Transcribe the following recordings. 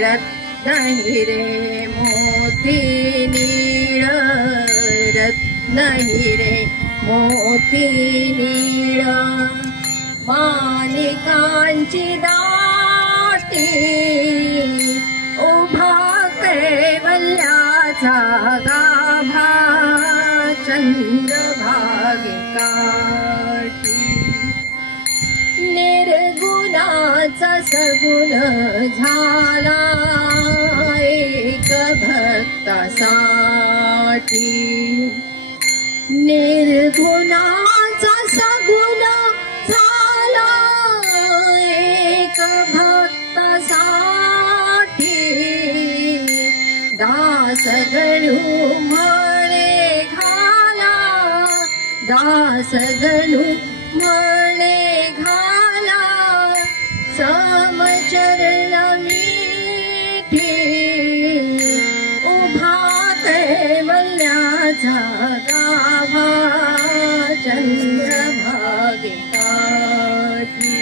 रत्न हिरे मोती नीळ रत्न हिरे मोती नीळ माणिकांची दाटी उभा कैवल्याचा गाभा चंद्रभागे काठी निर्गुणाचा सगुण झाला एक भक्तासाठी निर्गुणाचा सगुण झाला एक भक्तासाठी दास गणू म्हणे घाला दास गणू म्हणे घाला समचरण मिठी उभा कैवल्याचा गाभा चंद्रभागे काठी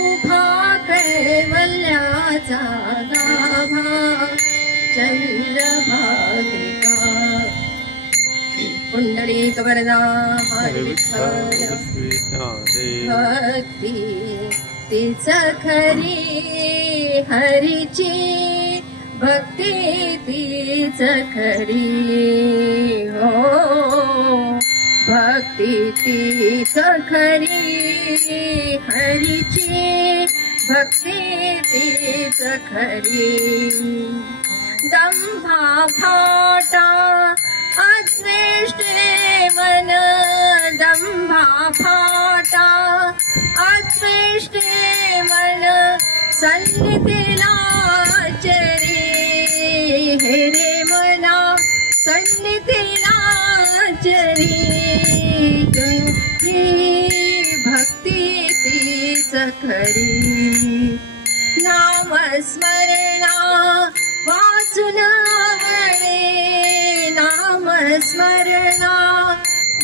उभा कैवल्याचा गाभा चंद्रभागे काठी पुंडलीक वरदा हरी विठ्ठल भक्ती तीच खरी हरीची भक्ती तीच खरी हो भक्ती तीच खरी हरीची भक्ती तीच खरी दंभा फाटा अद्वेष्टे मन दंभा फाटा अद्वेष्टे मन सन्निधीला चरी हे रे मना सन्निधीला चरी भक्ती तीच खरी नामस्मरणा वाचून आवडे नामस्मरणा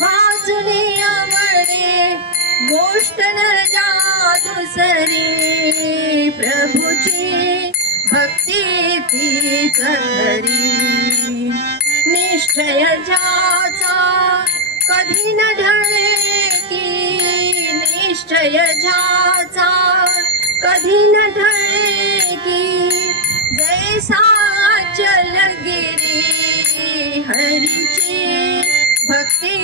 वाचून आवडे गोष्ट न दुसरी प्रभूची भक्ती तीच खरी निश्चय ज्याचा कधी न ढळे की निश्चय ज्याचा कधी न ढळे की जैसा जलगिरी हरीची भक्ती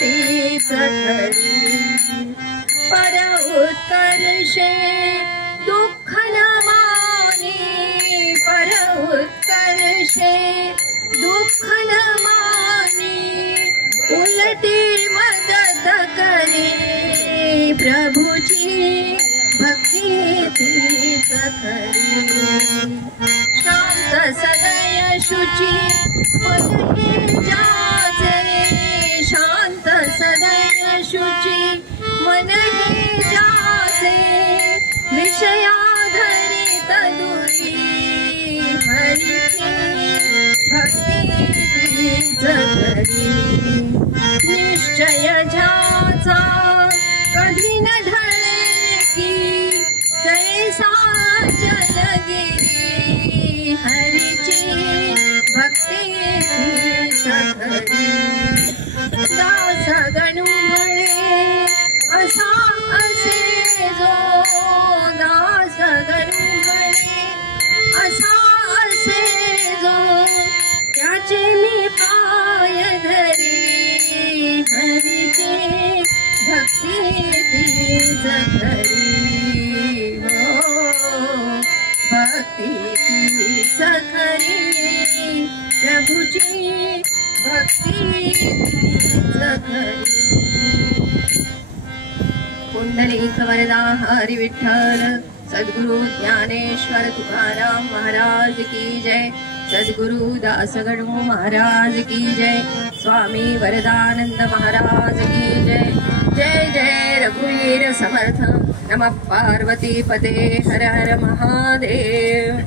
तीच खरी पर उत्कर्षे दुःख न मानी पर उत्कर्षे दुःख न मानी उलटी मदत करी प्रभूची भक्ती तीच खरी शांत सदय शुची मन हे जाचे शांत सदय शुची मन हे जाचे विषयाधरित दुरी हरीची भक्ती तीच खरी निश्चय ज्याचा कधी न ढळे की जैसा जलगिरी हरीची भक्ती तीच खरी दास गणू म्हणे असा असे जो दास गणू म्हणे असा असे जो त्याचे मी पाय धरी हरीची भक्ती तीच खरी हो भक्ती तीच खरी प्रभूची भक्ती तीच खरी पुंडलिक वरदा हरी विठ्ठल सद्गुरु ज्ञानेश्वर तुकाराम महाराज की जय सद्गुरु दासगणू महाराज की जय स्वामी वरदानंद महाराज की जय जय जय रघुवीर समर्थ नमः पार्वती पते हर हर महादेव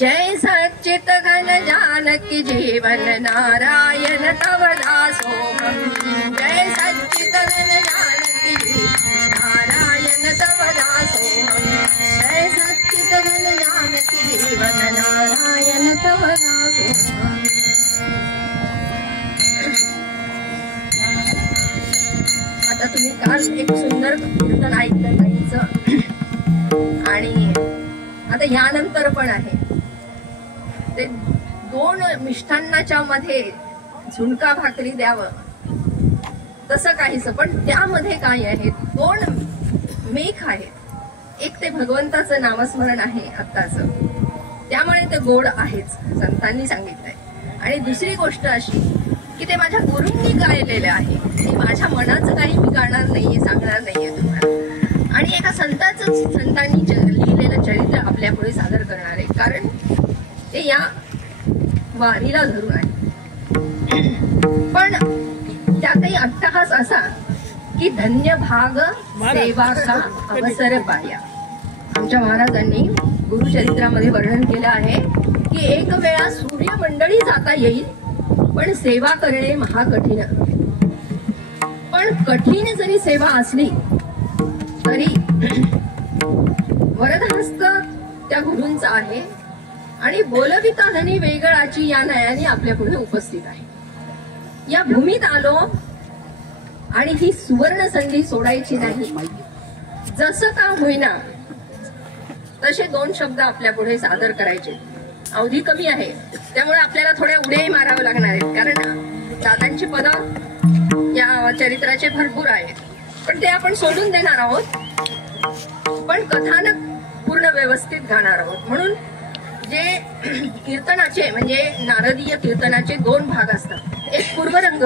जय सच्चित घन जानकी जीवन नारायण तव दासोहम जय सच्चित घन जानकी जीवन नारायण तव दासोहम जय सच्चित घन आता यानंतर पण आहे ते 2 मिष्ठान्नाच्या मध्ये झुणका भाकरी द्यावं तसं काहीच, पण त्यामध्ये काय आहे 2 मेख आहेत. एक ते भगवंताचं नामस्मरण आहे आत्ताच, त्यामुळे ते गोड आहेच संतांनी सांगितलंय. आणि दुसरी गोष्ट अशी की ते माझ्या गुरूंनी गायलेले आहे, ते माझ्या मनाचं काही मी गाणार नाहीये, सांगणार नाहीये तुम्हाला. आणि एका संतांनी लिहिलेलं चरित्र आपल्या पुढे सादर करणार आहे, कारण ते या वारीला धरून आहे. पण त्यातही अट्टहास असा की धन्य भाग सेवा का अवसर पाया. आमच्या महाराजांनी गुरुचरित्रामध्ये वर्णन केलं आहे की एक वेळा सूर्यमंडळी जाता येईल, पण सेवा करणे महाकठीण. पण कठीण जरी सेवा असली तरी वरदहस्त त्या गुरूंचा आहे आणि बोलविता धनी वेगळाची या नयाने आपल्या पुढे उपस्थित आहे. या भूमीत आलो आणि ही सुवर्ण संधी सोडायची नाही. जसं का होईना तसे 2 शब्द आपल्या पुढे सादर करायचे. अवधी कमी आहे त्यामुळे आपल्याला थोड्या उड्याही मारावं लागणार आहेत, कारण दादांची पदं या चरित्राचे भरपूर आहेत, पण ते आपण सोडून देणार आहोत. पण कथानक पूर्ण व्यवस्थित गाणार आहोत. म्हणून जे कीर्तनाचे म्हणजे नारदीय कीर्तनाचे 2 भाग असतात, एक पूर्वरंग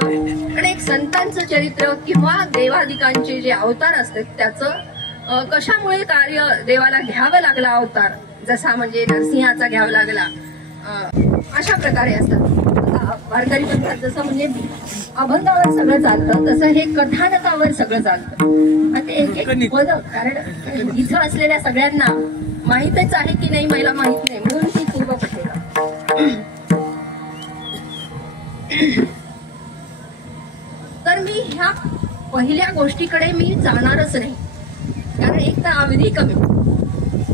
आणि एक संतांचं चरित्र किंवा देवादिकांचे जे अवतार असतात त्याचं कशामुळे कार्य देवाला घ्यावं लागला अवतार, जसा म्हणजे नरसिंहाचा घ्यावा लागला, अशा प्रकारे असतात. वारकरी पंथात जसं म्हणजे अभंगावर सगळं चालतं तसं हे कथानकावर सगळं चालतं. आणि ते एक पद, कारण इथं असलेल्या सगळ्यांना माहितच आहे की नाही मला माहित नाही, म्हणून ती पूर्वपठेला. तर मी ह्या पहिल्या गोष्टीकडे मी जाणारच नाही, कारण एक तर अवधी कमी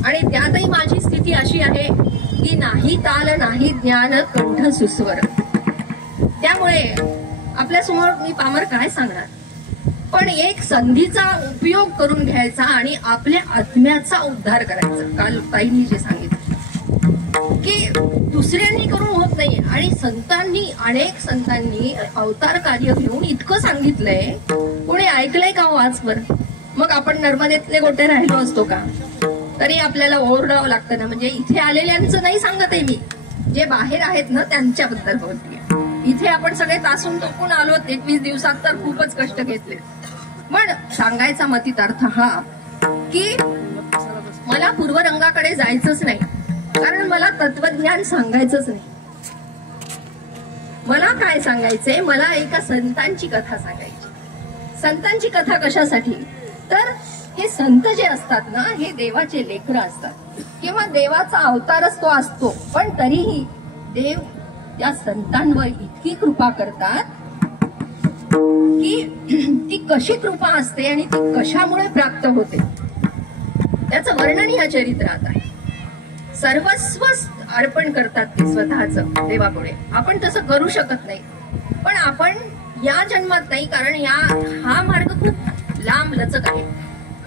आणि त्यातही माझी स्थिती अशी आहे की नाही ताल नाही ज्ञान कंठ सुस्वर. त्यामुळे आपल्या समोर मी पामर काय सांगणार, पण एक संधीचा उपयोग करून घ्यायचा आणि आपल्या आत्म्याचा उद्धार करायचा. काल ताईंनी जे सांगितलं की दुसऱ्यांनी करून होत नाही, आणि संतांनी अनेक संतांनी अवतार कार्य घेऊन इतकं सांगितलंय, कोणी ऐकलंय का हो आजवर? मग आपण नर्मदेतले गोटे राहिलो असतो का? तरी आपल्याला ओरडावं लागतं ना. म्हणजे इथे आलेल्यांचं नाही सांगत आहे मी, जे बाहेर आहेत ना त्यांच्याबद्दल बोलते. इथे आपण सगळे तासून तोपून आलो 21 दिवसात, तर खूपच कष्ट घेतले. पण सांगायचा मतीत अर्थ हा की मला पूर्वरंगाकडे जायचंच नाही, कारण मला तत्वज्ञान सांगायचंच नाही. मला काय सांगायचंय, मला एका संतांची कथा सांगायची. संतांची कथा कशासाठी, तर हे संत जे असतात ना हे देवाचे लेकरं असतात किंवा देवाचा अवतारच तो असतो, पण तरीही देव त्या संतांवर इतकी कृपा करतात की ती कशी कृपा असते आणि ती कशामुळे प्राप्त होते त्याचं वर्णन या चरित्रात आहे. सर्वस्व अर्पण करतात ते स्वतःच देवापुढे. आपण तसं करू शकत नाही, पण आपण या जन्मात नाही, कारण हा मार्ग खूप लांब लचक आहे.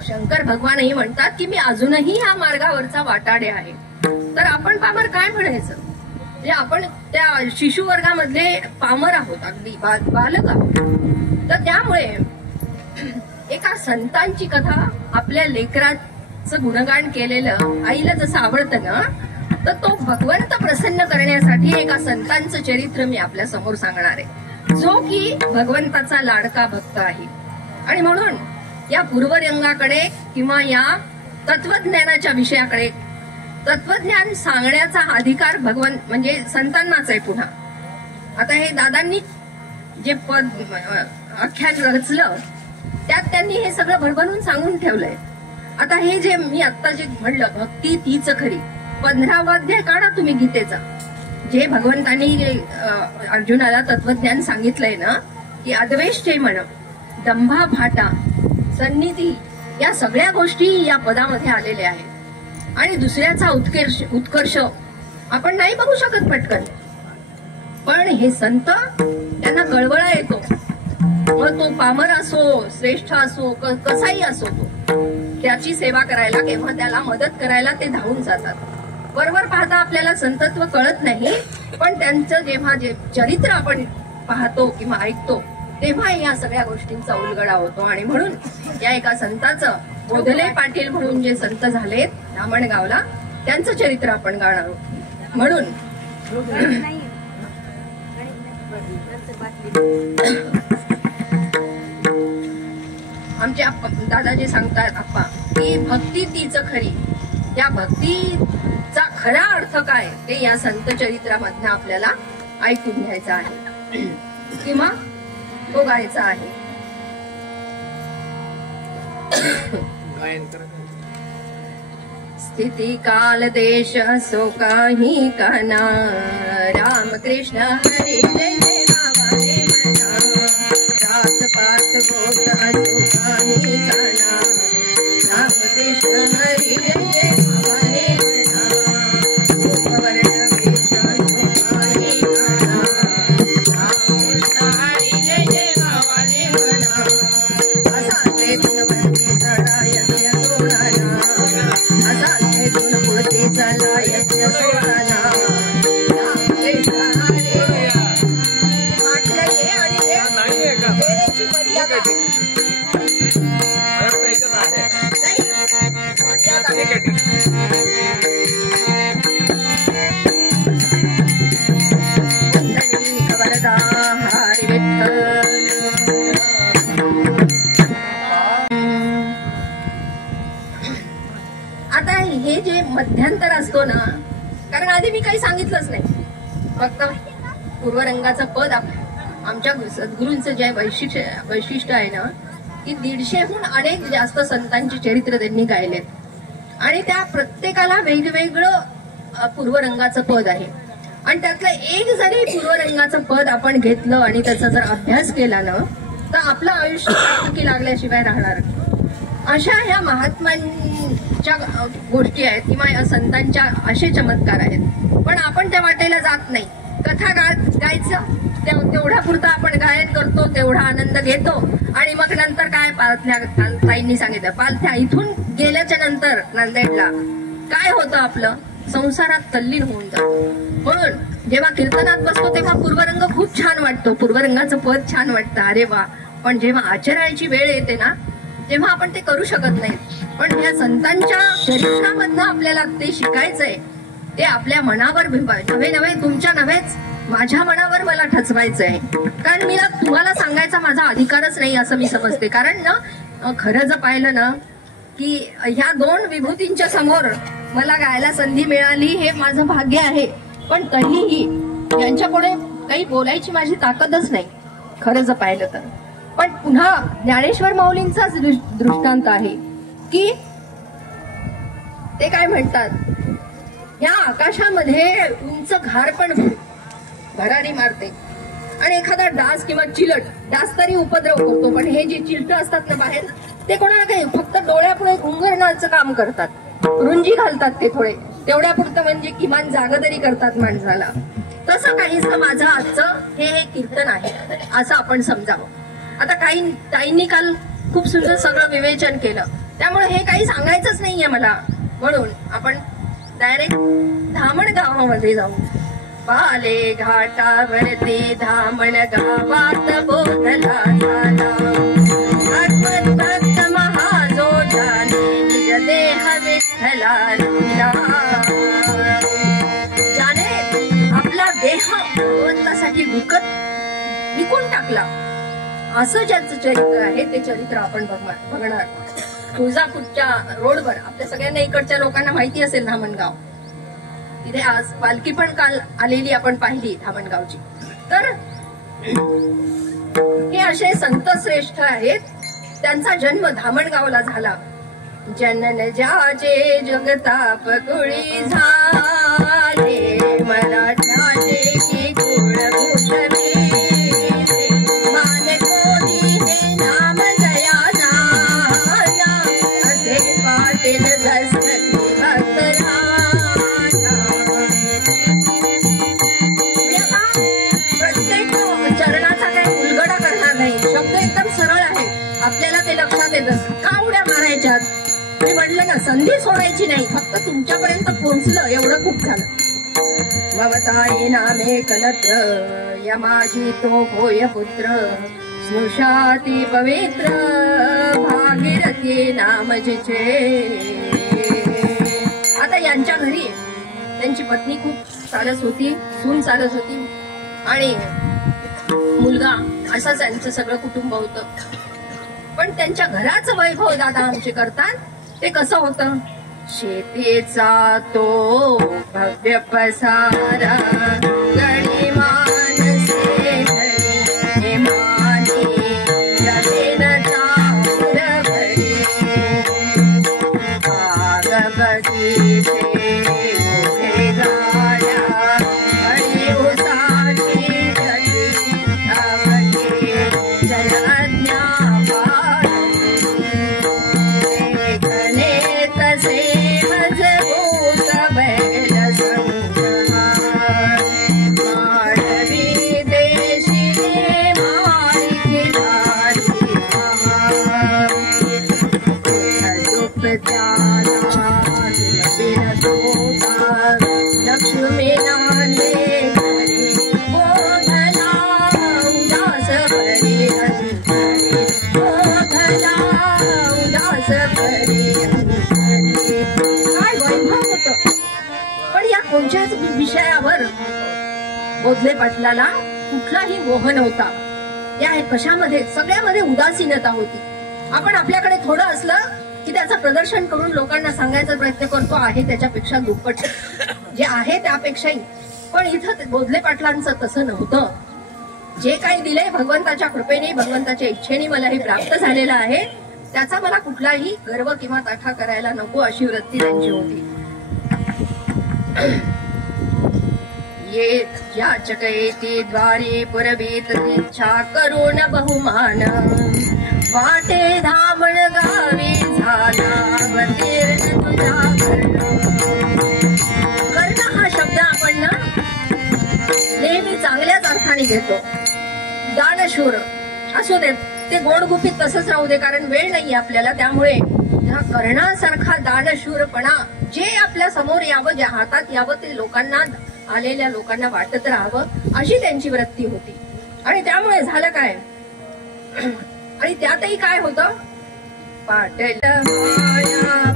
शंकर भगवानही म्हणतात की मी अजूनही या मार्गावरचा वाटाडे आहे. तर आपण पामर काय म्हणायचं, म्हणजे आपण त्या शिशु वर्गामधले पामर आहोत, अगदी बालक आहोत. तर त्यामुळे एका संतांची कथा, आपल्या लेकराचं गुणगान केलेलं आईला जसं आवडतं ना, तर तो भगवंत प्रसन्न करण्यासाठी एका संतांचं चरित्र मी आपल्या समोर सांगणार आहे, जो की भगवंताचा लाडका भक्त आहे. आणि म्हणून या पूर्वरंगाकडे किंवा या तत्वज्ञानाच्या विषयाकडे, तत्वज्ञान सांगण्याचा अधिकार भगवंत म्हणजे संतांनाच आहे. पुन्हा आता हे दादांनी जे पद आख्यान रचलं त्यात त्यांनी हे सगळं भरभरून सांगून ठेवलंय. आता हे जे मी आत्ता जे म्हणलं, भक्ती तीच खरी, 15वा अध्याय काढा तुम्ही गीतेचा. जे भगवंतांनी अर्जुनाला तत्वज्ञान सांगितलंय ना, की अद्वेष्टे म्हण, दंभा भाटा, सन्निधी, या सगळ्या गोष्टी या पदामध्ये आलेल्या आहेत. आणि दुसऱ्याचा उत्कर्ष आपण नाही बघू शकत पटकन, पण हे संत त्यांना कळवळा येतो. मग तो पामर असो, श्रेष्ठ असो, कसाही असो, तो त्याची सेवा करायला किंवा त्याला मदत करायला ते धावून जातात. वरवर पाहता आपल्याला संतत्व कळत नाही, पण त्यांचं जेव्हा जे चरित्र आपण पाहतो किंवा ऐकतो तेव्हा या सगळ्या गोष्टींचा उलगडा होतो. आणि म्हणून या एका संताचं, बोधले पाटील म्हणून जे संत झालेत धामणगावला, त्यांचं चरित्र आपण गाणार आहोत. म्हणून आमचे दादाजी सांगतात आप्पा की भक्ती तीच खरी. या भक्तीचा खरा अर्थ काय ते या संत चरित्रामधनं आपल्याला ऐकून घ्यायचं आहे किंवा तो गायचा आहे. स्थिती काल देश असो काही काना, राम कृष्ण हरी जय जय गावाले मना. रात पात बोत असो काही काना, राम कृष्ण हरी जय जय गावाले मना. वर्ण वेश असो काही काना, राम कृष्ण हरी जय जय गावाले मना. असा गुणवंती चढा यज्ञ सोडाना, असा गुणवंती चढा यज्ञ सोडाना. राम कृष्ण हरी म्हटलं घे आणि वेळेची मर्यादा वरदा हरी विठ्ठल. आता हे जे मध्यंतर असतो ना, कारण आधी मी काही सांगितलंच नाही, फक्त पूर्वरंगाचं पद आमच्या सद्गुरूंचं जे वैशिष्ट्य आहे ना की 150हून अनेक जास्त संतांची चरित्र त्यांनी गायलेत आणि त्या प्रत्येकाला वेगवेगळं पूर्वरंगाचं पद आहे. आणि त्यातलं एक जरी पूर्वरंगाचं पद आपण घेतलं आणि त्याचा जर अभ्यास केला ना तर आपलं आयुष्य चुकी लागल्याशिवाय राहणार. अशा ह्या महात्म्यांच्या गोष्टी आहेत किंवा या संतांच्या असे चमत्कार आहेत, पण आपण त्या वाटेला जात नाही. कथा गायचं तेवढा पुरता आपण गायन करतो, तेवढा आनंद घेतो आणि मग नंतर काय पालथ्या ताईंनी सांगितलं, पालथ्या इथून गेल्याच्या नंतर नांदेडला काय होतं, आपलं संसारात तल्लीन होऊन जातो. म्हणून जेव्हा कीर्तनात बसतो तेव्हा पूर्वरंग खूप छान वाटतो, पूर्वरंगाचं पद छान वाटतं, अरे वा. पण जेव्हा आचरणाची वेळ येते ना तेव्हा आपण ते करू शकत नाही. पण या संतांच्या चरित्रामधनं आपल्याला ते शिकायचंय, ते आपल्या मनावर नव्हे तुमच्या नव्हेच माझ्या मनावर मला ठसवायचंय. कारण मी तुम्हाला सांगायचा माझा अधिकारच नाही असं मी समजते. कारण ना खरं जर पाहिलं ना की ह्या 2 विभूतींच्या समोर मला गायला संधी मिळाली हे माझं भाग्य आहे, पण तरीही यांच्यापुढे काही बोलायची माझी ताकदच नाही खरं जर पाहिलं तर. पण पुन्हा ज्ञानेश्वर माऊलींचाच दृष्टांत आहे की ते काय म्हणतात, या आकाशामध्ये उंच घार पण भरारी मारते आणि एखादा डास किंवा चिलट, डास तरी उपद्रव करतो, पण हे जे चिलट असतात ना बाहेर ते कोणाला काही फक्त डोळ्यापुढे घुंगरण्याचं काम करतात, रुंजी घालतात ते थोडे तेवढ्यापुरतं, म्हणजे किमान जागा तरी करतात माणसाला. तसं काहीच माझं आजचं हे कीर्तन आहे असं आपण समजावं. आता काही ताईंनी काल खूप सुंदर सगळं विवेचन केलं, त्यामुळे हे काही सांगायचंच नाहीये मला. म्हणून आपण डायरेक्ट धामण गावामध्ये जाऊ. पाले घाटावरती धामण गावात बोधला झाला, भक्त महाजोजाने निज देह विठ्ठला लिहिला. ज्याने आपला देह भगवंतासाठी विकून टाकला असं ज्याचं चरित्र आहे ते चरित्र आपण बघणार. तुळजापूरच्या रोडवर आपल्या सगळ्यांना इकडच्या लोकांना माहिती असेल धामणगाव. तिथे आज पालखी पण काल आलेली आपण पाहिली धामणगावची. तर हे असे संत श्रेष्ठ आहेत, त्यांचा जन्म धामणगावला झाला. जनन ज्याचे जगताप कुळी झाले, मराठाचे की कुळभूषणे. मान कोणी हे नाम जया झाला, असे पाटील दसरथी भक्त राजा. प्रत्येक चरणाचा काही उलगडा करणार नाही, शब्द एकदम सरळ आहे, आपल्याला ते लक्षात येतं. का उड्या मारायच्यात मी म्हटलं ना, संधी सोडायची नाही, फक्त तुमच्यापर्यंत पोचलं एवढं खूप झालं. ममताई नामे कलत्र यमाजी तो होय पुत्र स्नुषाती पवित्र भागीरथी नाम जिचे. आता यांच्या घरी त्यांची पत्नी खूप चालत होती, सून चालत होती आणि मुलगा असंच त्यांचं सगळं कुटुंब होतं. पण त्यांच्या घराचं वैभव दादा आमचे करतात ते कसं होतं. शेतीचा तो भव्य पसारा गणिमान से हरी मानी जमीनचा भरी भागवतीचे मोठे गाड्या हरी उसाची गती अवधी जयज्ञा लेखने तसे मजबूत बैल मानवी देशी माळी लक्ष्मी नांदे घरी बोधला उदास भरी बोधला उदास भरी. काय वैभव होत. पण या कोणत्याच विषयावर बोधले पाटलाला कुठलाही मोह नव्हता. या कशामध्ये सगळ्यामध्ये उदासीनता होती. आपण आपल्याकडे थोडं असलं की त्याचं प्रदर्शन करून लोकांना सांगायचा प्रयत्न करतो आहे त्याच्यापेक्षा दुप्पट जे आहे त्यापेक्षाही. पण इथं बोधले पाटलांचं तसं नव्हतं. जे काही दिले भगवंताच्या कृपेने भगवंताच्या इच्छेने मला हे प्राप्त झालेलं आहे त्याचा मला कुठलाही गर्व किंवा ताठा करायला नको अशी वृत्ती त्यांची होती. ये याचकयेती द्वारे पुरवीत इच्छा करून बहुमान वाटे धामण गावी झाला अवतीर्ण तुझा कर्ण हा शब्द आपण ना नेहमी चांगल्याच अर्थाने घेतो. दानशूर असू देत ते गोडगुपीत तसंच राहू दे कारण वेळ नाही आपल्याला. त्यामुळे ह्या कर्णासारखा दानशूरपणा जे आपल्या समोर यावं ज्या हातात यावं ते लोकांना आलेल्या लोकांना वाटत राहावं अशी त्यांची वृत्ती होती. आणि त्यामुळे झालं काय आणि त्यातही काय होतं पाटल माया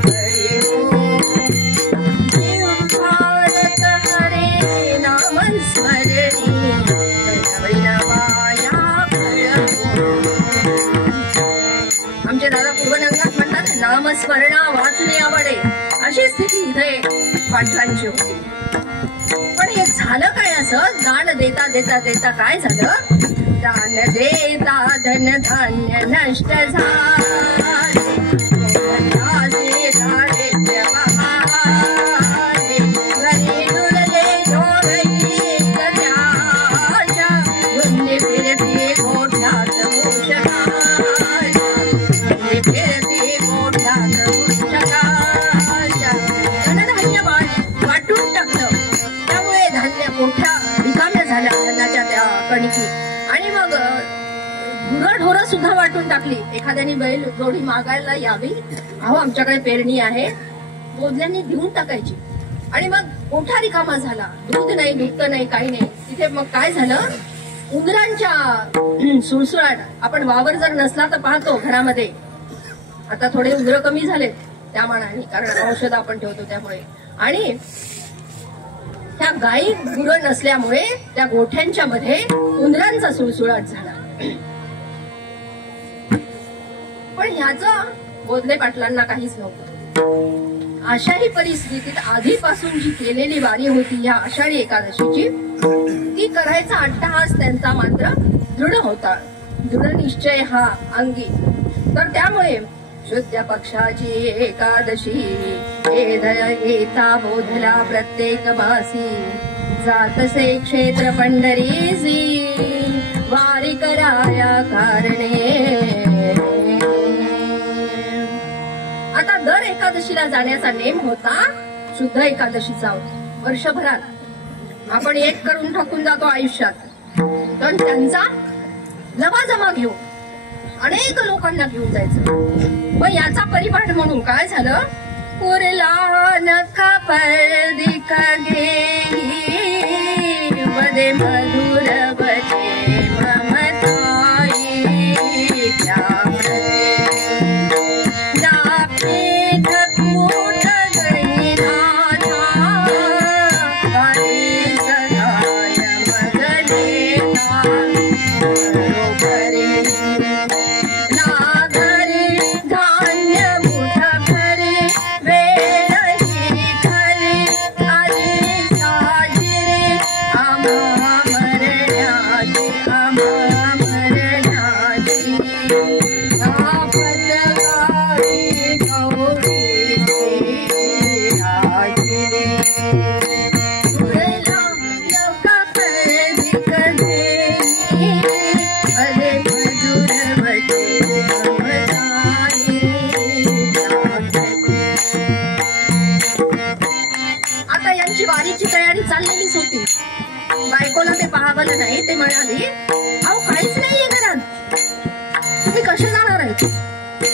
भारत हरे नाम स्मरणी आमचे दादा पूर्वनंगात म्हणतात नामस्मरणा वाचणे आवडे अशी स्थिती इथे पाटलांची होती. पण हे झालं काय असं दान देता देता देता काय झालं. दान देता धन धान्य नष्ट झाले दारिद्र्य बहाले घरी डुलले डोळी कथाच्या गुंडी फिरती गोठ्यात मूषकाच्या गुंडी फिरती गोठ्यात मूषकाच्या धनधान्य वाटून टाकलं. त्यामुळे धान्य गोठ्या रिकाम्या झाल्या धान्याच्या त्या कणकी. आणि मग गुरढोरं सुद्धा वाटून टाकली. एखाद्याने बैल जोडी मागायला यावी अहो आमच्याकडे पेरणी आहे बोधल्यांनी देऊन टाकायची. आणि मग मोठा रिकामा झाला. दूध नाही दुग्ध नाही काही नाही. तिथे मग काय झालं उंदरांच्या सुळसुळाट. आपण वावर जर नसला तर पाहतो घरामध्ये आता थोडे उंदरं कमी झालेत त्या मानाने कारण औषध आपण ठेवतो त्यामुळे. आणि त्या गायी गुरं नसल्यामुळे त्या गोठ्यांच्या मध्ये उंदरांचा सुळसुळाट झाला. पण ह्याचं बोधले पाटलांना काहीच नव्हतं. अशाही परिस्थितीत आधीपासून जी केलेली वारी होती ह्या आषाढी एकादशीची ती करायचा अट्टहास त्यांचा मात्र दृढ होता. दृढ निश्चय हा अंगी. तर त्यामुळे शुद्ध पक्षाची एकादशी येता बोधला प्रत्येक मासी जातसे क्षेत्र पंढरीसी वारी कराया कारणे. आता दर एकादशीला जाण्याचा नेम होता शुद्ध एकादशीचा. वर्षभरात आपण एक करून टाकून जातो आयुष्यात. पण त्यांचा लवाजमा घेऊन अनेक लोकांना घेऊन जायचं. मग याचा परिपाठ म्हणून काय झालं उरला नखा परदिक घेई वदे मधुर बचे ममताई बायकोला ते पाहावलं नाही. ते म्हणाली, अहो काहीच नाहीये घरात, तुम्ही कसे जाणार आहे?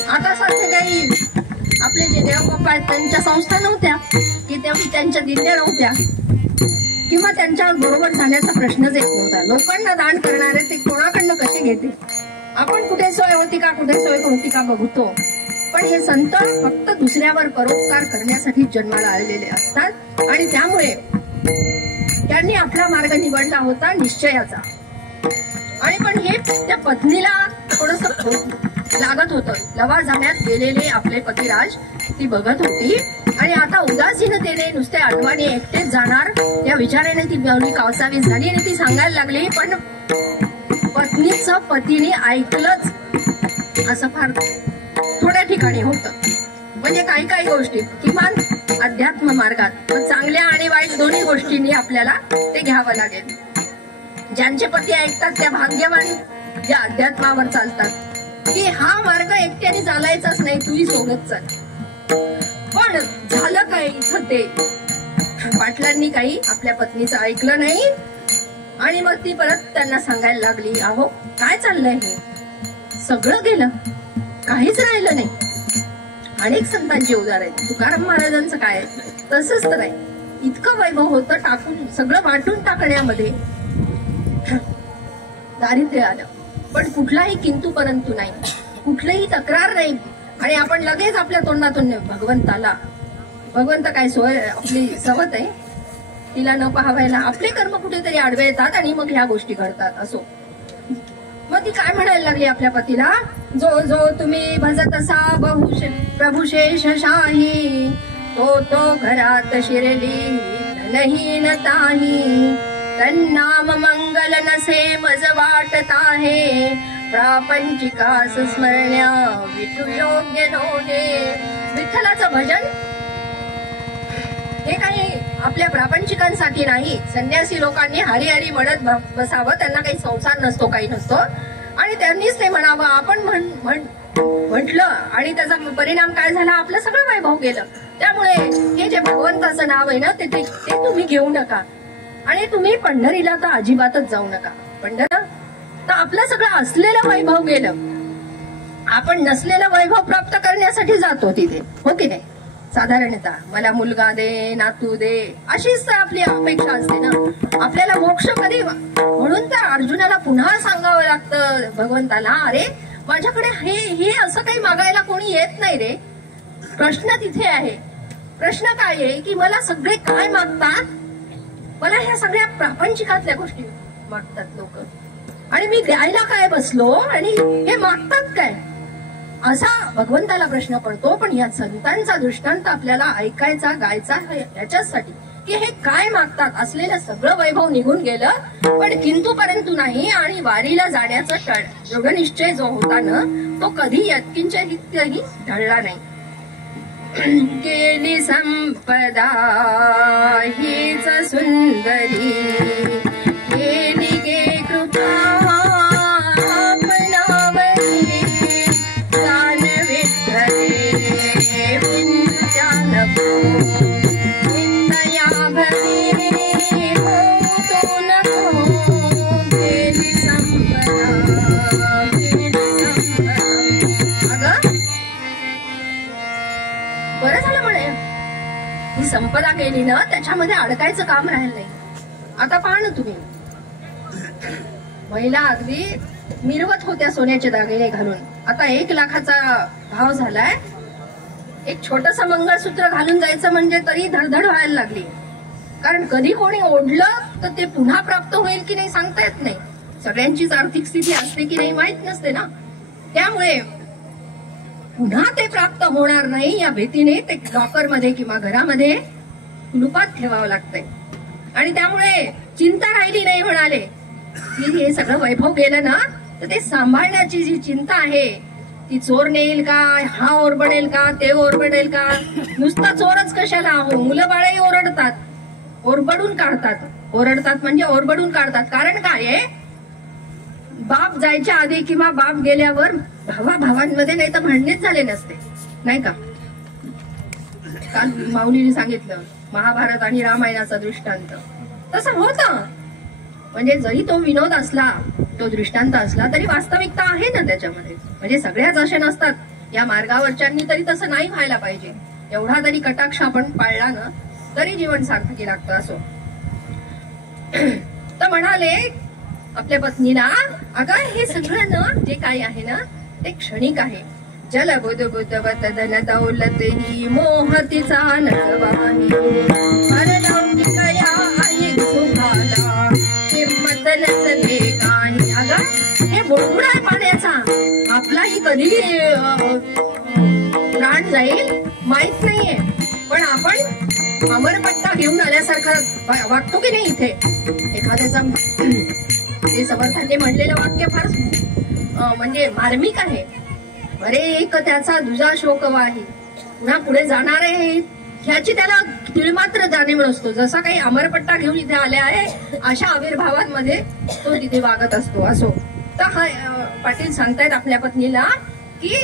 आता सारखे काही आपले जे देवबाप्पा आहेत त्यांच्या संस्था नव्हत्या की त्यांच्या दिंड्या नव्हत्या किंवा त्यांच्या बरोबर जाण्याचा प्रश्नच येत नव्हता. लोकांना दान करणारे ते कोणाकडनं कसे घेते? आपण कुठे सोय होती का, कुठे सोय होती का बघतो. पण हे संत फक्त दुसऱ्यावर परोपकार करण्यासाठी जन्माला आलेले असतात आणि त्यामुळे त्यांनी आपला मार्ग निवडला होता निश्चयाचा. आणि पण हे त्या पत्नीला थोडस लागत होतं. लवाजम्यात गेलेले आपले पतिराज ती बघत होती आणि आता उदासीनतेने नुसते आडवाणी एकटेच जाणार या विचाराने ती बावली कावसावीस झाली आणि ती सांगायला लागली. पण पत्नीचं पतीने ऐकलंच असं फार थोड्या ठिकाणी होतं. म्हणजे काही काही गोष्टी किमान अध्यात्म मार्गात चांगल्या आणि वाईट दोन्ही गोष्टींनी आपल्याला ते घ्यावं लागेल. ज्यांचे पती ऐकतात त्या भाग्यवान ज्या अध्यात्मावर चालतात की हा मार्ग एकट्याने चालायचाच नाही, तूही सोबत चाल. पण झालं काय इथं ते पाटलांनी काही आपल्या पत्नीचं ऐकलं नाही आणि मग ती परत त्यांना सांगायला लागली, अहो काय चाललंय हे सगळं गेलं, काहीच राहिलं नाही. अनेक संतांची उदाहरण आहेत. तुकाराम महाराजांचं काय तसंच तर आहे. इतकं वैभव होतं, टाकून सगळं वाटून टाकण्यामध्ये दारिद्र्य आलं. पण कुठलाही किंतु परंतु नाही, कुठलीही तक्रार नाही. आणि आपण लगेच आपल्या तोंडातून भगवंताला, भगवंत काय सोय आपली सवत आहे तिला न पाहावायला आपले कर्म कुठेतरी आडवे येतात आणि मग ह्या गोष्टी घडतात. असो, मग ती काय म्हणायला लागली आपल्या पतीला, जो जो तुम्ही भजत असा प्रभुशेष शाही तो तो घरात शिरली धनहीन ताही तन्नाम मंगल नसे मज वाटत आहे प्रापंचिकास स्मरण्या विठू योग्य नोहे. विठ्ठलाचं भजन हे काही आपल्या प्रापंचिकांसाठी नाही. संन्यासी लोकांनी हरी हरी म्हणत बसावं, त्यांना काही संसार नसतो, काही नसतो आणि त्यांनीच ते म्हणावं. आपण म्हटलं आणि त्याचा परिणाम काय झाला, आपलं सगळं वैभव गेलं. त्यामुळे हे जे भगवंताचं नाव आहे ना ते तुम्ही घेऊ नका आणि तुम्ही पंढरीला तर अजिबातच जाऊ नका. पंढर तर आपलं सगळं असलेलं वैभव गेलं. आपण नसलेलं वैभव प्राप्त करण्यासाठी जातो तिथे, हो की नाही? साधारणतः मला मुलगा दे, नातू दे, अशीच तर आपली अपेक्षा असते ना. आपल्याला मोक्ष कधी, म्हणून तर अर्जुनाला पुन्हा सांगावं लागतं भगवंताला, अरे माझ्याकडे हे असं काही मागायला कोणी येत नाही रे. प्रश्न तिथे आहे. प्रश्न काय आहे की मला सगळे काय मागतात, मला ह्या सगळ्या प्रापंचिकातल्या गोष्टी मागतात लोक आणि मी द्यायला काय बसलो आणि हे मागतात काय, असा भगवंताला प्रश्न पडतो. पण या संतांचा दृष्टांत आपल्याला ऐकायचा, गायचा याच्यासाठी की हे काय मागतात. असलेलं सगळं वैभव निघून गेलं पण किंतु परंतु नाही. आणि वारीला जाण्याचा दृढनिश्चय जो होता ना तो कधी यत्किंचितही ढळला नाही. केली संपदा हीच सुंदरी केली गे कृपा आपणावरी दान विठ्ठले विंध्या नको विंदया भवी होतो नको. केली संपदा केली संपदा. अगं बरं झालं म्हणे गेली ना त्याच्यामध्ये अडकायचं काम राहिलं नाही. आता पहा ना तुम्ही, महिला अगदी मिरवत होत्या सोन्याचे दागिने घालून. आता 1 लाखाचा भाव झालाय. एक छोटस मंगळसूत्र घालून जायचं म्हणजे तरी धडधड व्हायला लागली. कारण कधी कोणी ओढलं तर ते पुन्हा प्राप्त होईल की नाही सांगता येत नाही. सगळ्यांचीच आर्थिक स्थिती असते की नाही माहित नसते ना. त्यामुळे पुन्हा ते प्राप्त होणार नाही या भीतीने ते लॉकर मध्ये किंवा घरामध्ये कुलुपात ठेवावं लागतंय. आणि त्यामुळे चिंता राहिली नाही. म्हणाले की हे सगळं वैभव गेलं ना तर ते सांभाळण्याची जी चिंता आहे ती चोर नेईल का, हा ओरबडेल का, ते ओरबडेल का. नुसता चोरच कशाला, हो मुलं बाळही ओरडतात, ओरबडून काढतात. ओरडतात म्हणजे ओरबडून काढतात. कारण काय आहे, बाप जायच्या आधी किंवा बाप गेल्यावर भावाभावांमध्ये नाही तर भांडणेच झाले नसते नाही का. काल माऊलीने सांगितलं महाभारत आणि रामायणाचा दृष्टांत. तसं होतं. म्हणजे जरी तो विनोद असला, तो दृष्टांत असला तरी वास्तविकता आहे ना त्याच्यामध्ये. म्हणजे सगळ्याच असे नसतात. या मार्गावरच्यांनी तरी तसं नाही व्हायला पाहिजे. एवढा तरी कटाक्ष आपण पाळला ना तरी जीवन सार्थकी लागतं. असो तर म्हणाले आपल्या पत्नीला, अगं हे सगळं ना जे काही आहे ना ते क्षणिक आहे. जल बुध बुधवत धन दौलत ही मोहतीचा नटवाही परलौकिक या ऐक सुखाला किंमत नसते काही. अगं हे बुडबुड आहे पाण्याचा, आपलाही कधी प्राण जाईल माहित नाहीये. पण आपण अमरपट्टा घेऊन आल्यासारखं वागतो की नाही. इथे एखाद्याचा ते समर्थांनी म्हणलेलं वाक्य फार म्हणजे मार्मिक आहे. अरे एक त्याचा दुजा शोकवाही, पुन्हा पुढे जाणार आहे ह्याची त्याला तिळमात्र जाणीव नसतो. जसा काही अमरपट्टा घेऊन इथे आले आहे अशा आविर्भावांमध्ये तो तिथे वागत असतो. असो तर हा पाटील सांगतायत आपल्या पत्नीला की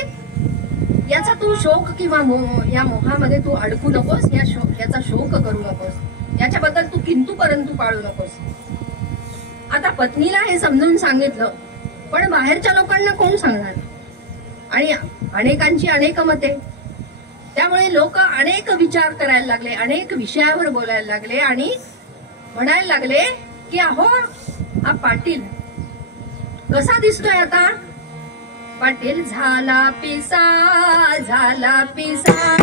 याचा तू शोक किंवा या मोहामध्ये तू अडकू नकोस. याचा शोक करू नकोस. याच्याबद्दल तू किंतु परंतु पाळू नकोस. आता पत्नीला हे समजून सांगितलं, पण बाहेरच्या लोकांना कोण सांगणार. आणि अनेकांची अनेक मते. त्यामुळे लोक अनेक विचार करायला लागले, अनेक विषयावर बोलायला लागले आणि म्हणायला लागले की अहो हा पाटील कसा दिसतोय आता. पाटील झाला पिसा, झाला पिसा,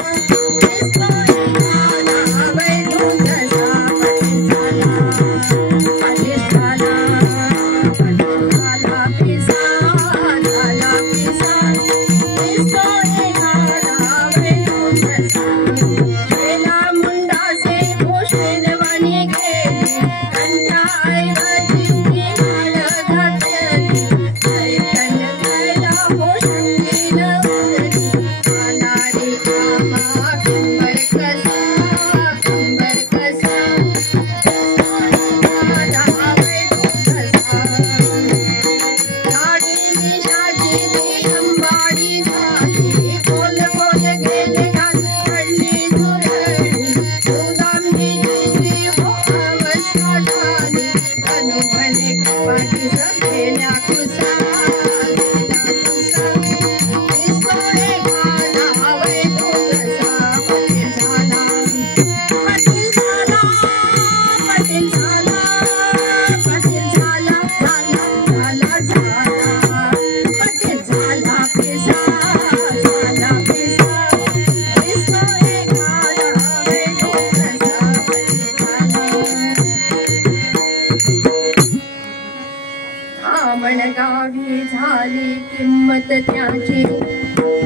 गावी झाली किंमत त्याची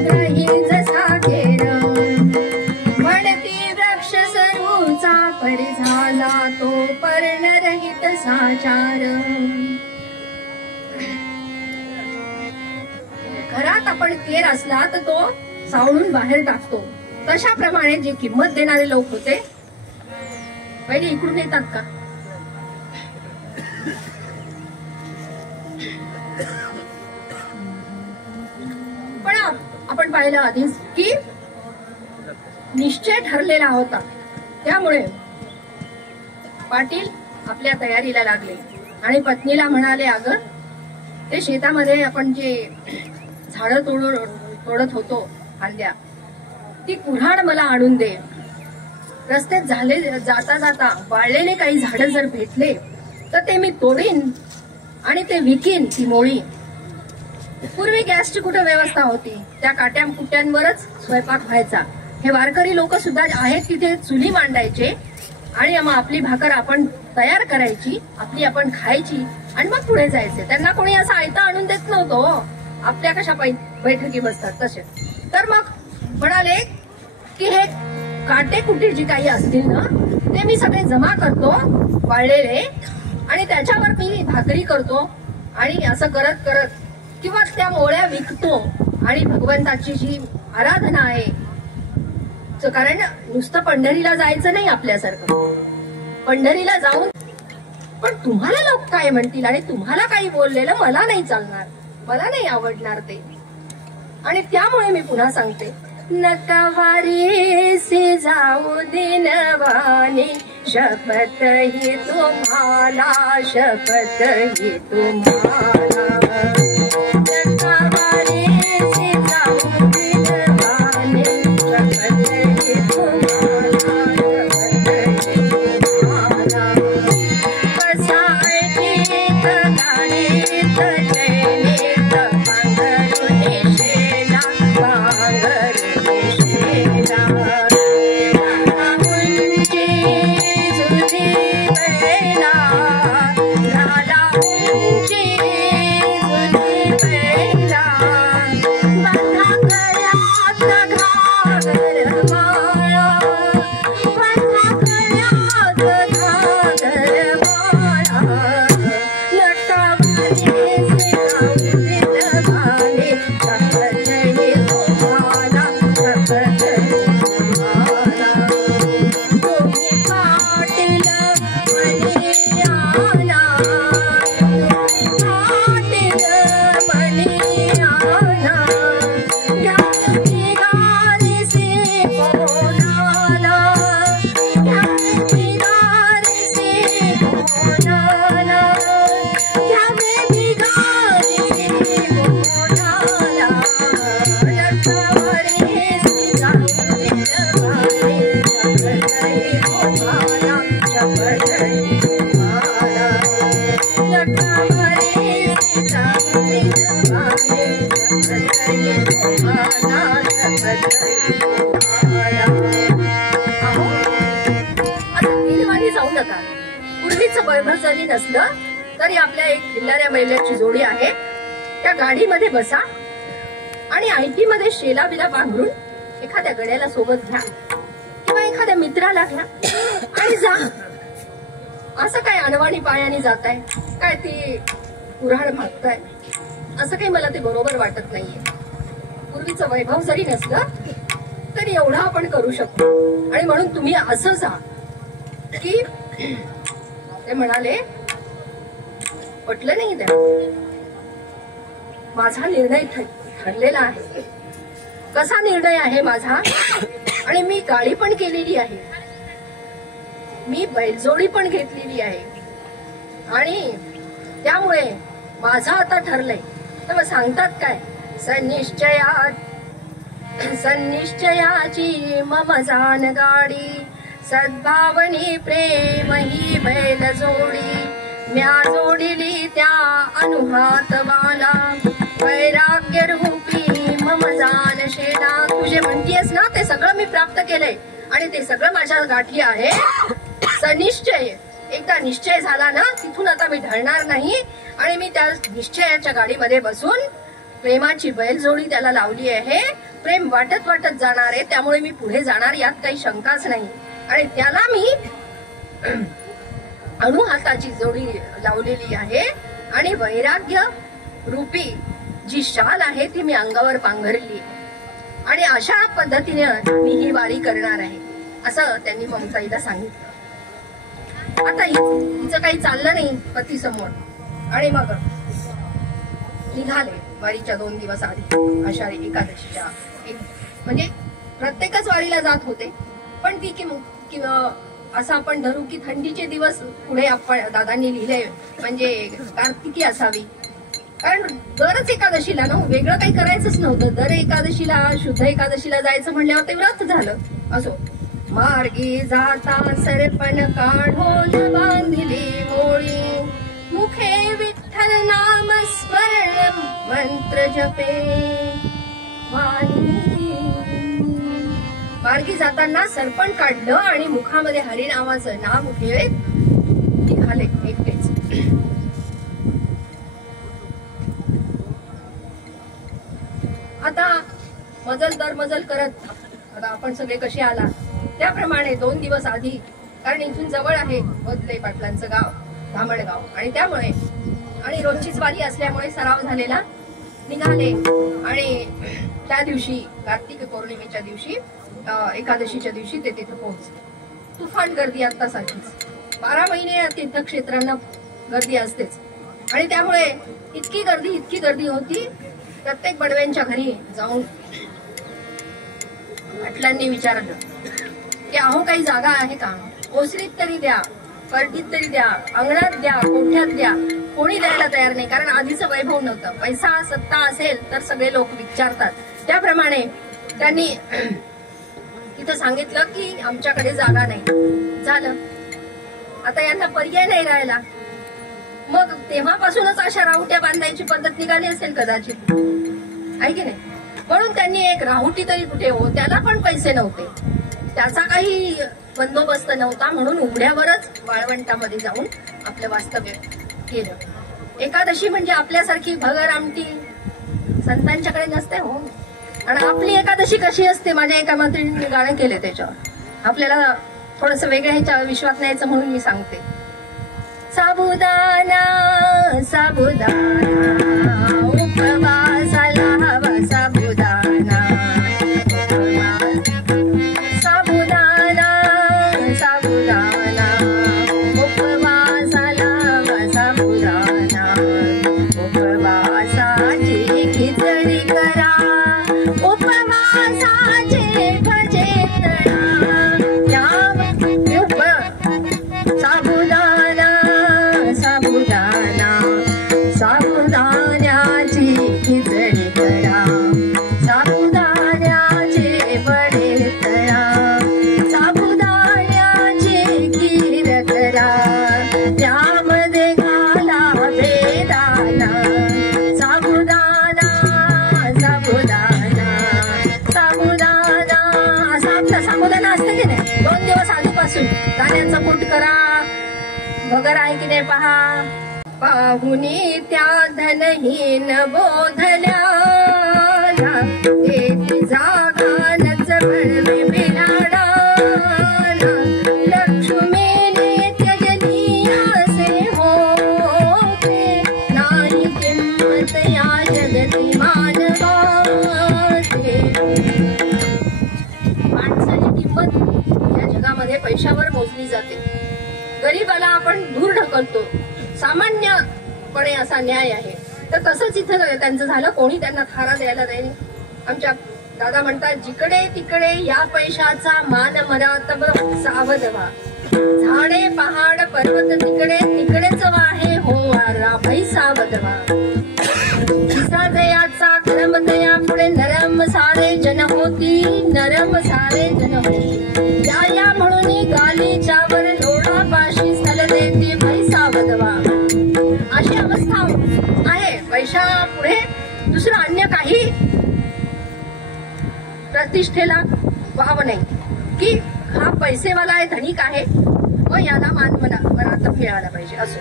काही जसा केर. म्हणती वृक्ष सरूचा परी झाला तो पर्णरहित साचार. घरात आपण केर असला तर तो सावळून बाहेर टाकतो. तशाप्रमाणे जे किंमत देणारे लोक होते पहिले इकडून येतात का. पण आपण पाहिलं आधीच की निश्चय ठरलेला होता. त्यामुळे पाटील आपल्या तयारीला लागले आणि पत्नीला म्हणाले, अगं ते शेतामध्ये आपण जे झाडं तोडत होतो फांद्या, ती कुऱ्हाड मला आणून दे. रस्त्यात जाता जाता वाळलेले काही झाडं जर भेटले तर ते मी तोडीन आणि ते विकीन ती मोळी. पूर्वी गॅसची कुठे व्यवस्था होती, त्या काट्या कुट्यांवरच स्वयंपाक व्हायचा. हे वारकरी लोक सुद्धा आहेत तिथे चुली मांडायचे आणि मग आपली भाकर आपण तयार करायची, आपली आपण खायची आणि मग पुढे जायचे. त्यांना कोणी असं आयता आणून देत नव्हतं. आपल्या कशा बैठकी बसतात तसे. तर मग म्हणाले की हे काटे कुटे जी काही असतील ना ते मी सगळे जमा करतो वाळलेले आणि त्याच्यावर मी भाकरी करतो आणि असं करत करत किंवा त्या मोळ्या विकतो आणि भगवंताची जी आराधना आहे, कारण नुसतं पंढरीला जायचं नाही आपल्यासारखं. पंढरीला जाऊन पण तुम्हाला लोक काय म्हणतील आणि तुम्हाला काही बोललेलं मला नाही चालणार, मला नाही आवडणार ते. आणि त्यामुळे मी पुन्हा सांगते, नका वारीसी जाऊ दिनवाणी, शपथ ही तुम्हाला, शपथ ही तुम्हाला. नका वारीसी जाऊ दिनवाणी, शपथ ही तुम्हाला, शपथ ही तुम्हाला. बसायचीत गाडीत जैनीत पांघरुणी शेला, पांघरुणी शेला. उंची जुनी बैला, झाला उंची जुनी बैला. बंधा गळ्यात घागर माळा, बंधा गळ्यात घागर माळा. नटावारीसी जाऊ दिनवाणी, शपथ ही तुम्हाला, शपथ ही तुम्हाला. तुम्ही पाटील मनी आना, तुम्ही पाटील मनी आना. घ्या बिगारीसी कोणाला, घ्या बिगारीसी कोणाला, घ्या बिगारीसी कोणाला. नटावारीसी जाऊ दिनवाणी, शपथ ही तुम्हाला, शपथ ही तुम्हाला. नटावारीसी जाऊ दिनवाणी, शपथ ही तुम्हाला, शपथ ही तुम्हाला. अहो, आता दिनवाणी जाऊ नका. पूर्वीचं वैभव जरी नसलं तरी आपल्या एक खिल्लाऱ्या महिलेची जोडी आहे, त्या गाडीमध्ये बसा आणि आयटी मध्ये शेला बिला पांघरून एखाद्या गड्याला सोबत घ्या किंवा एखाद्या मित्राला घ्या आणि जा. असं काय अनवाणी पायाने जाताय काय, ती कुऱ्हाड मागताय, असं काही मला ते बरोबर वाटत नाहीये. पूर्वीचं वैभव जरी नसलं तरी एवढं आपण करू शकतो. आणि म्हणून तुम्ही असं जा की ते म्हणाले, पटलं नाही त्या, माझा निर्णय ठरलेला आहे. कसा निर्णय आहे माझा, आणि मी गाडी पण केलेली आहे, मी बैलजोडी पण घेतलेली आहे आणि त्यामुळे माझं आता ठरलंय. तर मग सांगतात काय, सन्निश्चयाची मम जान गाडी, सद्भावनी प्रेम ही बैल जोडी. म्या जोडिली त्या अनुहात वाला, वैराग्य रूपी मम जान शेला. तुझे म्हणतीयस ना ते सगळं मी प्राप्त केलंय आणि ते सगळं माझ्या गाठी आहे. सनिश्चय, एकदा निश्चय झाला ना तिथून आता मी ढळणार नाही आणि मी त्या निश्चयाच्या गाडीमध्ये बसून प्रेमाची बैलजोडी त्याला लावली आहे. प्रेम वाटत वाटत जाणार आहे, त्यामुळे मी पुढे जाणार यात काही शंकाच नाही. आणि त्याला मी अणुहाताची जोडी लावलेली आहे आणि वैराग्य रूपी जी शाल आहे ती मी अंगावर पांघरली आणि अशा पद्धतीने मी ही वारी करणार आहे असं त्यांनी ममताईला सांगितलं. आता हिचं काही चाललं नाही पती समोर आणि मग निघाले वारीच्या 2 दिवस आधी, आषाढी एकादशीच्या. म्हणजे प्रत्येकच वारीला जात होते, पण ती किंवा असं आपण धरू की थंडीचे दिवस पुढे आपण दादांनी लिहिले म्हणजे कार्तिकी असावी, कारण दरच एकादशीला ना वेगळं काही करायचंच नव्हतं. दर एकादशीला शुद्ध एकादशीला जायचं म्हणल्यावर ते व्रत झालं. असो, मार्गी जाता सरपण काढून बांधिली मोळी, मुखे विठ्ठल नाम स्मरण मंत्र जपे मार्गी जाताना सरपण काढलं आणि मुखामध्ये हरिनामाचं नाम घेत निघाले एकटेच. आता मजल दर मजल करत आता आपण सगळे कसे आला त्याप्रमाणे 2 दिवस आधी, कारण इथून जवळ आहे वदले पाटलांचं गाव धामणगाव, आणि त्यामुळे आणि रोजचीच वारी असल्यामुळे सराव झालेला निघाले. आणि त्या दिवशी कार्तिक पौर्णिमेच्या दिवशी एकादशीच्या दिवशी ते तिथे पोहोचले. तुफान गर्दी आता सारखीच, 12 महिने या तीर्थक्षेत्रांना गर्दी असतेच, आणि त्यामुळे इतकी गर्दी होती. प्रत्येक बडव्यांच्या घरी जाऊन पाटलांनी विचारलं की अहो काही जागा आहे का, ओसरीत तरी द्या, परटीत तरी द्या, अंगणात द्या, कोठ्यात द्या. कोणी द्यायला तयार नाही, कारण आधीचं वैभव नव्हतं. पैसा सत्ता असेल तर सगळे लोक विचारतात. त्याप्रमाणे त्यांनी तिथं सांगितलं की आमच्याकडे जागा नाही. झालं, आता यांना पर्याय नाही राहिला. मग तेव्हापासूनच अशा राहुट्या बांधायची पद्धत निघाली असेल कदाचित, आहे की नाही. म्हणून त्यांनी एक राहुटी तरी कुठे हो, त्याला पण पैसे नव्हते, त्याचा काही बंदोबस्त नव्हता, म्हणून उघड्यावरच वाळवंटामध्ये जाऊन आपलं वास्तव्य केलं. एकादशी म्हणजे आपल्यासारखी भगर आमटी संतांच्याकडे नसते हो. आणि आपली एकादशी कशी असते, माझ्या एका मैत्रिणीने गाणं केले त्याच्यावर. आपल्याला थोडस वेगळ्या ह्याच्या विश्वास न्यायचं म्हणून मी सांगते. साबुदाणा साबुदाणा उपवासाला हवा साबुदाणा, साबुदाणा साबुदाणा उपवासाला हवा साबुदाणा. उपवासाची खिचडी करा, उपवासाचे भजे तळा. साबुदाणा साबुदाणा साबुदाण्याची खिचडी करा, साबुदाण्याचे वडे तळा, साबुदाण्याची खीर करा, त्यामध्ये घाला बेदाणा. साबुदाणा साबुदाणा साबुदाणा असा आपला साबुदाणा असतं की नाही, 2 दिवस आधीपासून दाण्याचं कूट करा. भगर आहे की नाही पहा. पाहुनी त्या धनहीन बोधल्या, जागानच बळवे बिलाडा. लक्ष्मीने त्यजली असे होते, नाही किंमत या जगती मानवाचे. माणसाची किंमत या जगामध्ये पैशावर मोजली जाते. गरीबाला आपण दूर ढकलतो, सामान्यपणे असा न्याय आहे. तर तसंच इथं त्यांचं झालं, कोणी त्यांना थारा द्यायला नाही. आमच्या दादा म्हणतात, जिकडे तिकडे या पैशाचा मान मरातब सावध व्हा. झाडे पहाड पर्वत तिकडे तिकडेच वाहे हो वारा पैसा बदवा. दयाचा क्रम दया पुढे नरम सारे जन होती, नरम सारे जन होती. या म्हणून गालीच्यावर लोढा पाशी स्थल देते पैसा बदवा. अशी अवस्था आहे. पैसा पुढे दुसरं अन्य काही प्रतिष्ठेला व्हावं नाही, की हा पैसेवाला आहे, धनिक आहे, व याला मान मनातच मिळाला पाहिजे. असो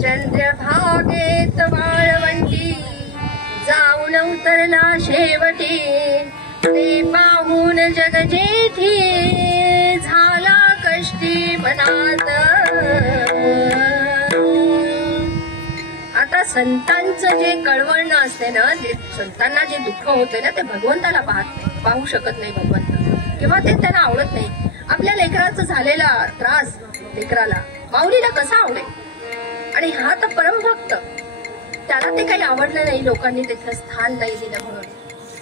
चंद्रभागेत वाळवंटी जाऊन उतरला शेवटी, ते पाहून जग जेठी झाला कष्टी मनात. आता संतांचं जे कळवळणं असते ना, जे संतांना जे दुःख होते ना, ते भगवंताला पाहू शकत नाही भगवंत, किंवा ते त्यांना आवडत नाही. आपल्या लेकराचं झालेला त्रास लेकराला माऊलीला कसा आवडेल. आणि हा तर परमभक्त, त्याला ते काही आवडलं नाही, लोकांनी त्याचं स्थान नाही दिलं म्हणून.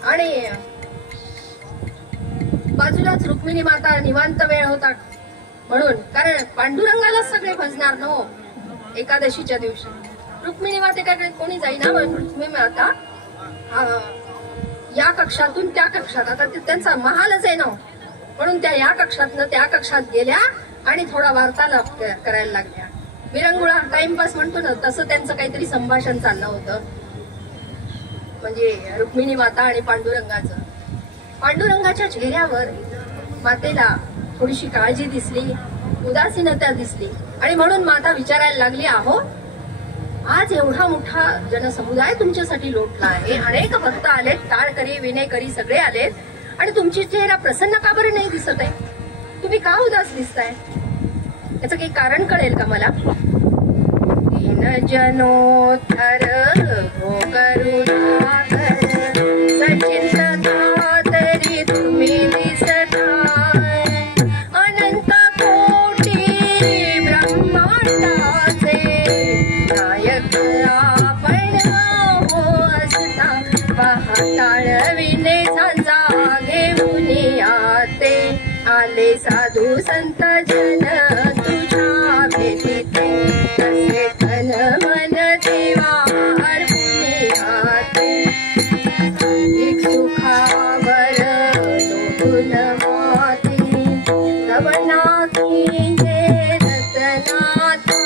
आणि बाजूलाच रुक्मिणी माता निवांत वेळ होता म्हणून, कारण पांडुरंगाला सगळे भजणार नो एकादशीच्या दिवशी. रुक्मिणी माते काय कोणी जाईना, म्हणून रुक्मिणी माता या कक्षातून त्या कक्षात, आता त्यांचा महालच आहे ना, म्हणून त्या या कक्षातनं त्या कक्षात गेल्या आणि थोडा वार्तालाप करायला लागल्या. विरंगुळा टाइमपास म्हणतो ना, तसं त्यांचं काहीतरी संभाषण चाललं होतं. म्हणजे रुक्मिणी माता आणि पांडुरंगाचं. पांडुरंगाच्या चेहऱ्यावर मातेला थोडीशी काळजी दिसली, उदासीनता दिसली आणि म्हणून माता विचारायला लागली, अहो आज एवढा मोठा जनसमुदाय तुमच्यासाठी लोटला आहे, अनेक भक्त आलेत, टाळकरी विनेकरी सगळे आलेत आणि तुमची चेहरा प्रसन्न का बरं नाही दिसत आहे? तुम्ही का उदास दिसताय? याचं काही कारण कळेल का मला? दीन जनोत्तर भो करुणाकर सचिंतता तरी तुम्ही दिसताय, अनंत कोटी ब्रह्मांडाचे नायक आपण हो असता, पाहताळविने झांजा घेऊन याते, आले साधू संत जन तुझ्या भेटीते, तसे तन मन देवा अर्पणे आते, एक सुखावर लोटून माते, रवनाथी जे रतनाथा,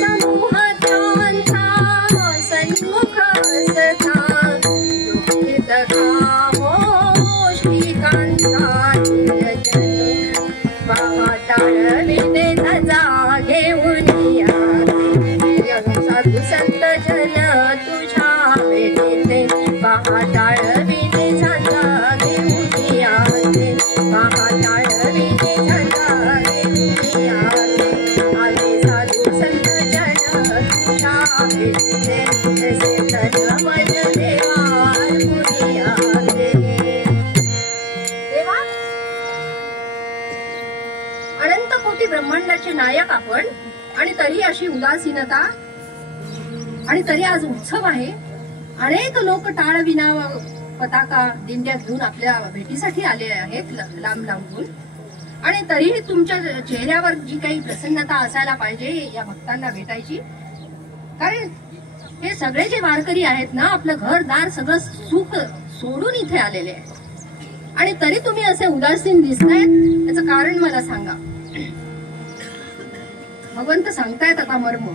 समूह त्यांचा सन्मुख असता, दुःखित का हो श्रीकांता, पाहताळविने झांजा घेऊन याते, साधू संत जन तुझ्या भेटीते, पाहताळविने झांजा घेऊन याते, पाहताळविने झांजा घेऊन याते, आले साधू संत जन तुझ्या भेटीते, तसे तन मन देवा अर्पणे आते. देवा, अनंत कोटी ब्रह्मांडाचे नायक आपण, आणि तरी अशी उदासीनता, आणि तरी आज उत्सव आहे, अनेक लोक टाळ विना पताका दिंड्या घेऊन आपल्या भेटीसाठी आले आहेत लांब लांबून, आणि तरीही तुमच्या चेहऱ्यावर जी काही प्रसन्नता असायला पाहिजे या भक्तांना भेटायची. कारण हे सगळे जे वारकरी आहेत ना, आपलं घरदार सगळं सुख सोडून इथे आलेले आहेत, आणि तरी तुम्ही असे उदासीन दिसतायत, याचं कारण मला सांगा. भगवंत सांगतायत आता मर्म.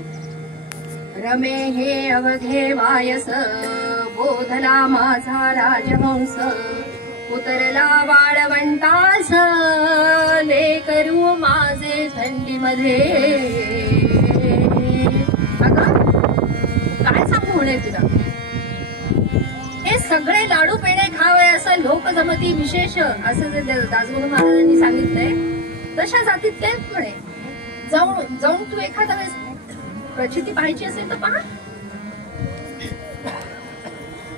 रमे हे अवघे वायस, बोधला माझा राजहंस, उतरला वाळवंटास, लेकरू माझे थंडीमध्ये. काय सांगू म्हणे तुला? हे सगळे लाडू पेढे खावे असं लोक जमती विशेष, असं जे दासगुरु महाराजांनी सांगितलंय, तशा जातीत तेच म्हणे. जाऊन तू एखादा वेळेस प्रचिती पाहायची असेल तर पहा.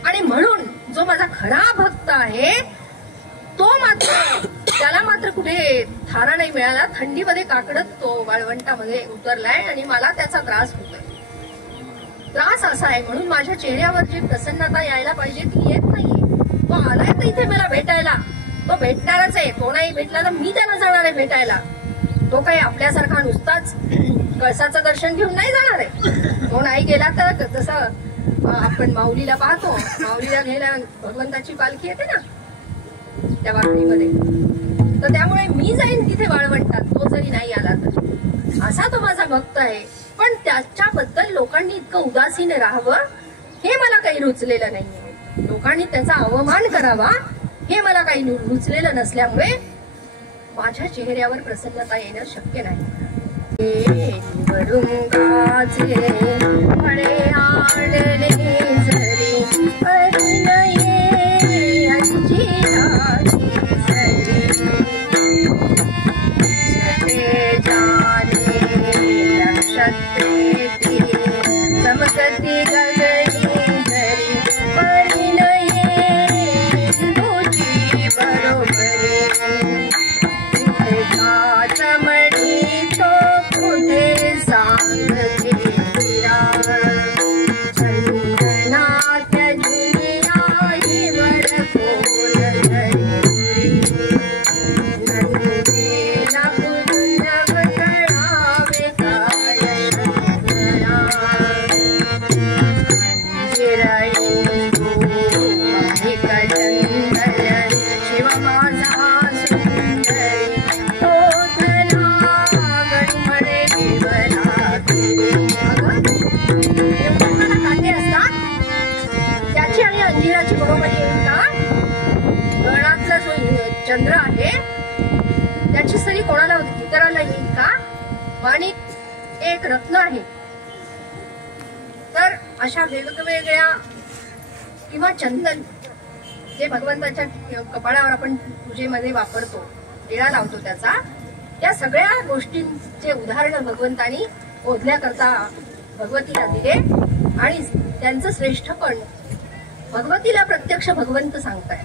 आणि म्हणून जो माझा खरा भक्त आहे तो मात्र, त्याला मात्र कुठे थारा नाही मिळाला, थंडीमध्ये काकडत तो वाळवंटामध्ये उतरलाय आणि मला त्याचा त्रास होतोय. त्रास असा आहे म्हणून माझ्या चेहऱ्यावर जी प्रसन्नता यायला पाहिजे ती येत नाहीये. तो आलाय तर इथे मला भेटायला, तो भेटणारच आहे. तो नाही भेटला तर मी त्याला जाणार आहे भेटायला. तो काही आपल्यासारखा नुसताच कळसाचं दर्शन घेऊन नाही जाणार आहे. तो नाही गेला तर जसं आपण माऊलीला पाहतो, माऊलीला घ्यायला भगवंताची पालखी येते ना त्या वाकडीमध्ये, तर त्यामुळे मी जाईन तिथे वाळवंटात, तो जरी नाही आला तर. असा तो माझा भक्त आहे. पण त्याच्याबद्दल लोकांनी इतकं उदासीन राहावं हे मला काही रुचलेलं नाहीये. लोकांनी त्याचा अवमान करावा हे मला काही रुचलेलं नसल्यामुळे माझ्या चेहऱ्यावर प्रसन्नता येणं शक्य नाही. समगती गगनी धरी परिणये तुझी बरोबरी चमडी तो कुठे सांगते चंदन का माणिक एक रत्न आहे. तर अशा वेगवेगळ्या किंवा चंदन जे भगवंताच्या कपाळावर आपण पूजेमध्ये वापरतो, टिळा लावतो त्याचा, या सगळ्या गोष्टींचे उदाहरण भगवंतानी ओढल्याकरता भगवतीला दिले आणि त्यांचं श्रेष्ठपण भगवतीला प्रत्यक्ष भगवंत सांगताय.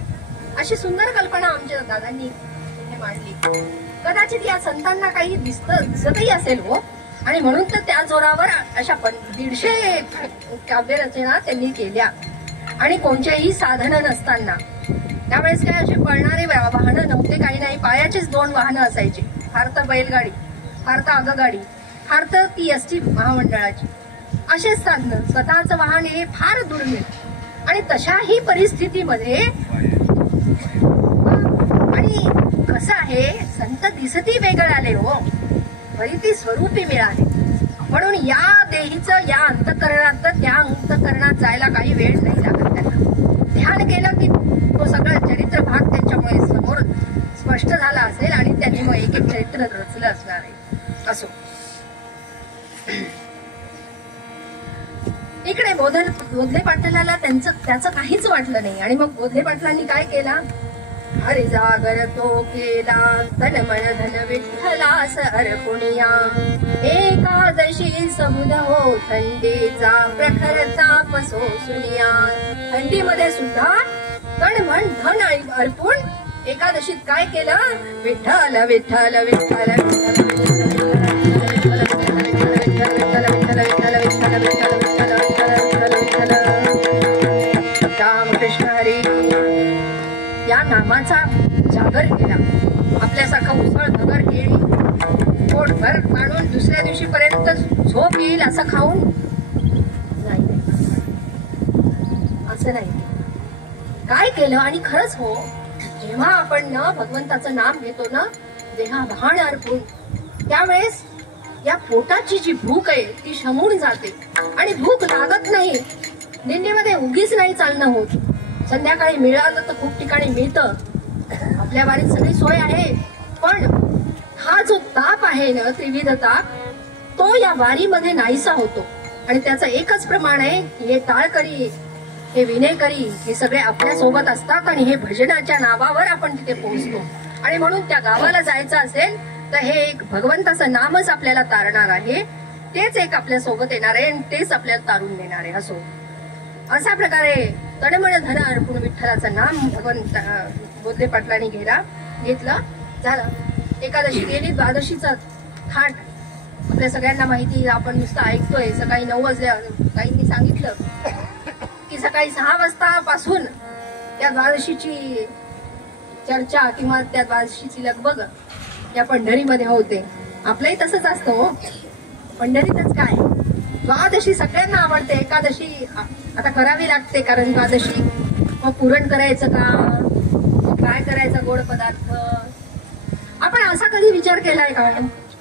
अशी सुंदर कल्पना आमच्या दादांनी इथे मांडली. कदाचित या संतांना काही दिसतही असेल हो, आणि म्हणून तर त्या जोरावर अशा 150 काव्यरचना त्यांनी केल्या. आणि कोणत्याही साधन नसताना, त्यावेळेस काय असे पळणारे वाहनं नव्हते, काही नाही, पायाचीच 2 वाहनं असायची. फार तर बैलगाडी, फार तर आगगाडी, फार तर ती एसटी महामंडळाची, असेच साधन. स्वतःचं वाहन हे फार दुर्मिळ. आणि तशाही परिस्थितीमध्ये आणि कसं आहे, संत दिसती वेगळाले हो, परिती स्वरूपी मिळाले. म्हणून या देहीचं या अंतःकरणात, त्या अंतःकरणात जायला काही वेळ नाही लागत त्यांना. ध्यान केलं की तो सगळा चरित्र भाग त्यांच्यामुळे समोर स्पष्ट झाला असेल आणि त्यांनी मग एक एक चरित्र रचलं असणार आहे. असो, इकडे बोधले पाटलाला त्याचं काहीच वाटलं नाही. आणि मग बोधले पाटलांनी काय केला, हरी जागर तो केला, तन मन धन विठ्ठलास अर्पुनिया. एकादशी समुद हो थंडीचा, प्रखर ताप सोसुनिया. थंडीमध्ये सुद्धा तन मन धन अर्पून एकादशीत काय केलं, विठ्ठल विठ्ठल विठ्ठल रामकृष्ण हरी या नामाचा जागर केला. आपल्यासारखा उसळ भगर केळी पोटभर आणून दुसऱ्या दिवशी पर्यंत झोप येईल असं खाऊन नाही, असं नाही. काय केलं, आणि खरंच हो, जेव्हा आपण न भगवंताचं नाम घेतो ना देहा भाण अर्पून, त्यावेळेस या पोटाची जी भूक आहे ती शमून जाते आणि भूक लागत नाही. दिंडीमध्ये उगीच नाही चालणं होत. संध्याकाळी मिळालं तर खूप ठिकाणी मिळतं, आपल्या वारीत सगळी सोय आहे, पण हा जो ताप आहे ना, त्रिविध ताप, तो या वारीमध्ये नाहीसा होतो. आणि त्याचं एकच प्रमाण आहे, हे टाळकरी, हे विनेकरी, हे सगळे आपल्या सोबत असतात आणि हे भजनाच्या नावावर आपण तिथे पोहोचतो. आणि म्हणून त्या गावाला जायचं असेल तर हे एक भगवंताचं नामच आपल्याला तारणार आहे, तेच एक आपल्या सोबत येणार आहे आणि तेच आपल्याला तारून देणार आहे. असो, अशा प्रकारे तडमड धन अर्पून विठ्ठलाचं नाम भगवंत बोधले पाटलांनी घेतलं. झालं, एकादशी गेली, द्वादशीचा थाट आपल्या सगळ्यांना माहिती, आपण नुसतं ऐकतोय. सकाळी 9 वाजल्या काहींनी सांगितलं की सकाळी 6 वाजतापासून त्या द्वादशीची चर्चा किंवा त्या द्वादशीची लगबग या पंढरीमध्ये होते. आपलंही तसंच असतं हो, पंढरीतच काय, द्वादशी सगळ्यांना आवडते. एकादशी आता करावी लागते, कारण द्वादशी मग पुरण करायचं का, काय करायचं गोड पदार्थ. आपण असा कधी विचार केलाय का?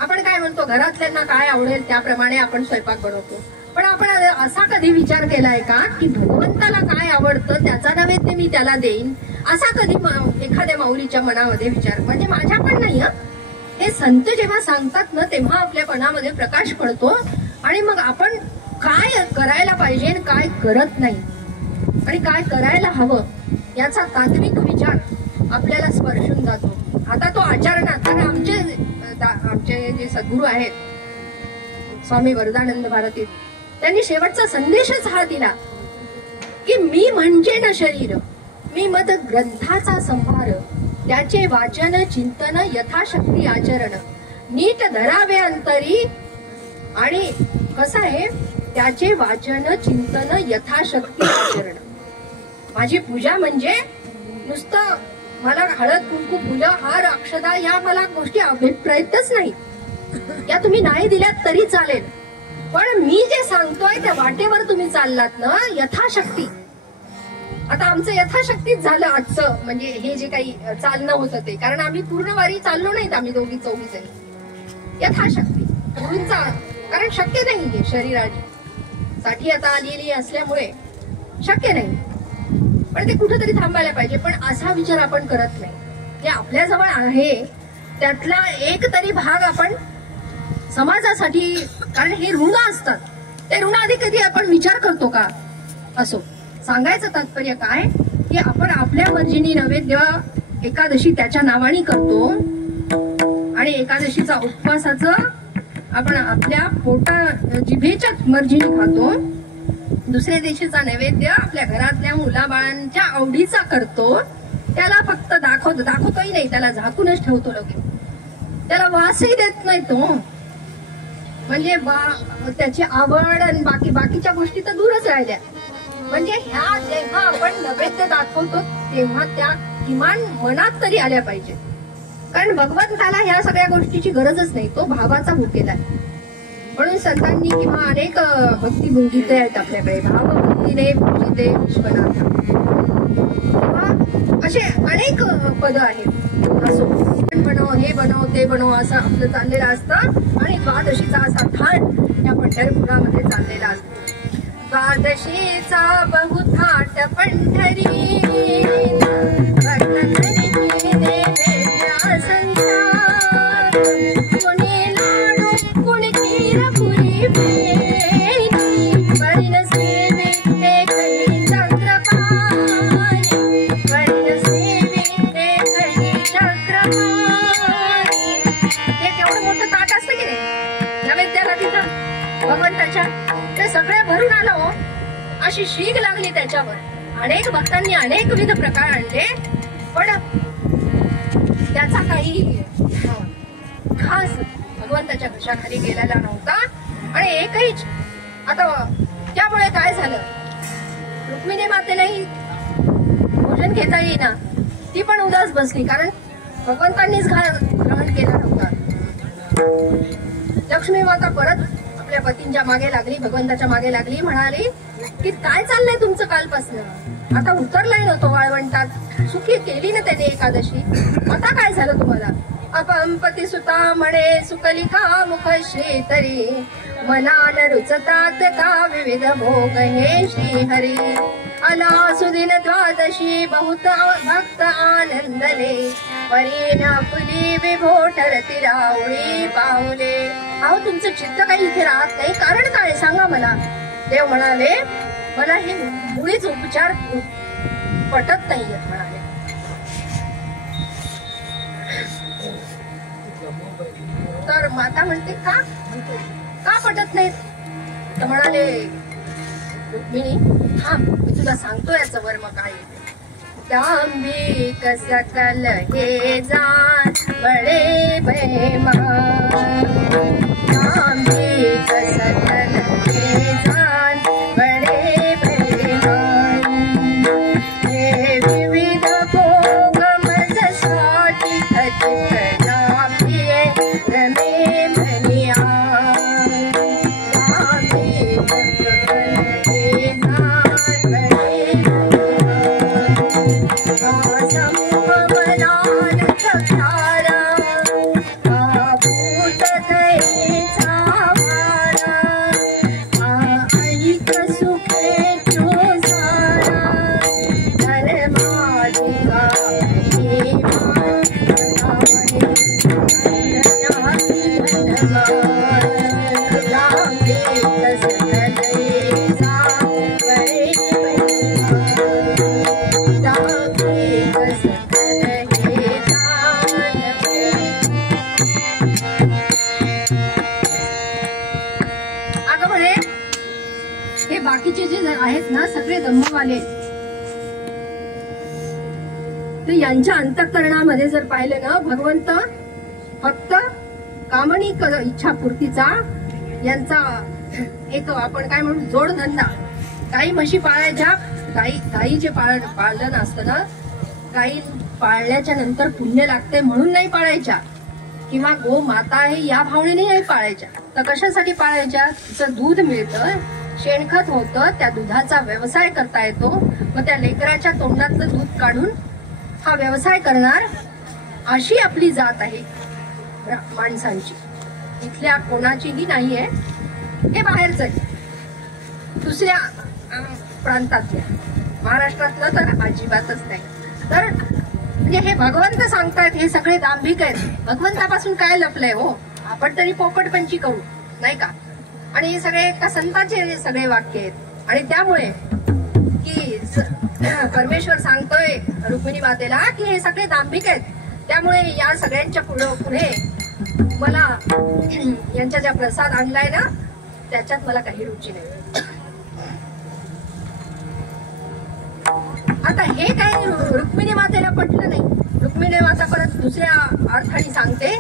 आपण काय म्हणतो, घरातल्यांना काय आवडेल त्याप्रमाणे आपण स्वयंपाक बनवतो. पण आपण असा कधी विचार केलाय का की भगवंताला काय आवडतं त्याचा नैवेद्य मी त्याला देईन, असा कधी एखाद्या माऊलीच्या मनामध्ये विचार, म्हणजे माझ्या पण नाही, हे संत जेव्हा सांगतात ना तेव्हा आपल्या मनामध्ये प्रकाश पडतो. आणि मग आपण काय करायला पाहिजे, काय करत नाही आणि काय करायला हवं याचा तात्विक विचार आपल्याला स्पर्शून जातो. आता तो आचरणात, कारण आमचे जे सद्गुरू आहेत स्वामी वरदानंद भारती, त्यांनी शेवटचा संदेशच हा दिला की मी म्हणजे न शरीर, मी मद ग्रंथाचा संभार, त्याचे वाचन चिंतन यथाशक्ती आचरण, नीट धरावे अंतरी. आणि कसं आहे, त्याचे वाचन चिंतन यथाशक्ती आचरण. माझी पूजा म्हणजे नुसतं मला हळद कुंकू फुलं हार अक्षदा या मला गोष्टी अभिप्रायतच नाही, या तुम्ही नाही दिल्यात तरी चालेल, पण मी जे सांगतोय त्या वाटेवर तुम्ही चाललात ना यथाशक्ती. आता आमचं यथाशक्तीच झालं आजचं, म्हणजे हे जे काही चालणं होतं ते, कारण आम्ही पूर्ण वारी चाललो नाहीत, आम्ही 2-4 जणी यथाशक्ती गुरूंचा, कारण शक्य नाहीये शरीराची साठी आता आलेली असल्यामुळे शक्य नाही, पण ते कुठेतरी थांबायला पाहिजे. पण असा विचार आपण करत नाही, जे आपल्याजवळ आहे त्यातला एक तरी भाग आपण समाजासाठी, कारण हे ऋण असतात, ते ऋण आधी कधी आपण विचार करतो का? असो, सांगायचं तात्पर्य काय की आपण आपल्या मर्जीने नैवेद्य एकादशी त्याच्या नावाने करतो आणि एकादशीचा उपवासाचं आपण आपल्या जिभेच्या मर्जीने खातो. दुसऱ्या दिवशीचा नैवेद्य आपल्या घरातल्या मुलाबाळांच्या आवडीचा करतो. त्याला फक्त दाखवतोही नाही, त्याला झाकूनच ठेवतो लोक, त्याला वासही देत नाही तो. म्हणजे त्याची आवड आणि बाकीच्या गोष्टी तर दूरच राहिल्या. म्हणजे ह्या जेव्हा आपण नैवेद्य दाखवतो तेव्हा त्या किमान मनात तरी आल्या पाहिजे. कारण भगवंताला ह्या सगळ्या गोष्टीची गरजच नाही, तो भावाचा भुकेला आहे. म्हणून संतांनी किंवा अनेक भक्ती गीते आहेत आपल्याकडे, भावभक्तीने पूजिते विश्वनाथ किंवा असे अनेक पद आहेत. असो, बनव, हे बनव, ते बनव असं आपलं चाललेलं असतं आणि द्वादशीचा असा थाट या पंढरपुरामध्ये चाललेला असतो. द्वादशीचा बहुथाट पंढरी ते सगळे भरून आलं हो, अशी शीग लागली त्याच्यावर. अनेक भक्तांनी अनेकविध प्रकार आणले, पण त्याचा काही खास भगवंताच्या घशाखाली गेलेला नव्हता. आणि एकही आता त्यामुळे काय झालं, रुक्मिणी मातेलाही भोजन घेता येईना, ती पण उदास बसली, कारण भगवंतांनीच ग्रहण केला नव्हता. लक्ष्मी माता परत आपल्या पतींच्या मागे लागली, भगवंताच्या मागे लागली, म्हणाली की काय चाललंय तुमचं कालपासनं? आता उतरलाय ना तो वाळवंटात, सुखी केली ना त्याने एकादशी, आता काय झालं तुम्हाला? अपंपती सुता म्हणे सुकलिका मुख श्रीतरी, मनान रुचतात का विविध भोग हे श्रीहरी. आला सुदिन द्वादशी बहुत भक्त आनंदले, परीन फुली विभोटर तिरावळी पावले. अहो, तुमचं चित्त काही इथे राहत नाही, कारण काय सांगा मला? देव म्हणाले, मला हे मुळीच उपचार पटत नाहीये म्हणाले. तर माता म्हणते का पटत नाहीत? तर म्हणाले रुक्मिणी, थांब, मी तुला सांगतो याचं वर्म काय. दांभिक सकल हे जान बडे बेमान, दांभिक सकल हे जान बडे बेमान, हे विविध भोग मज साठी खचित ना पिये रमे मनिया. दांभिक सकल हे जान बडे बाकीचे जे आहेत ना सगळे धम्मवाले, तर यांच्या अंतःकरणामध्ये जर पाहिलं ना, भगवंत फक्त कामणी इच्छापूर्तीचा यांचा एक आपण काय म्हणू जोडधंदा. गाई म्हशी पाळायच्या, गाईचे पाळलं असतं ना, गाई पाळल्याच्या नंतर पुण्य लागते म्हणून नाही पाळायच्या, किंवा गो माता आहे या भावनेने नाही पाळायच्या. तर कशासाठी पाळायच्या? तिचं दूध मिळतं, शेणखत होतं, त्या दुधाचा व्यवसाय करता येतो. मग त्या लेकराच्या तोंडातलं दूध काढून हा व्यवसाय करणार अशी आपली जात आहे माणसांची. इथल्या कोणाचीही नाहीये, हे बाहेरच आहे, दुसऱ्या प्रांतातल्या. महाराष्ट्रातलं तर अजिबातच नाही. तर म्हणजे हे भगवंत सांगतायत हे सगळे दांभिक आहेत. भगवंतापासून काय लपलंय हो? आपण तरी पोपटपंची करू, नाही का? आणि हे सगळे एका संतांचे सगळे वाक्य आहेत. आणि त्यामुळे की परमेश्वर सांगतोय रुक्मिणी मातेला की हे सगळे दांभिक आहेत. त्यामुळे या सगळ्यांच्या पुढे मला यांच्या ज्या प्रसाद आणलाय ना त्याच्यात मला काही रुची नाही. आता हे काही रुक्मिणी मातेला पटलं नाही. रुक्मिणी माता परत दुसऱ्या अर्थाने सांगते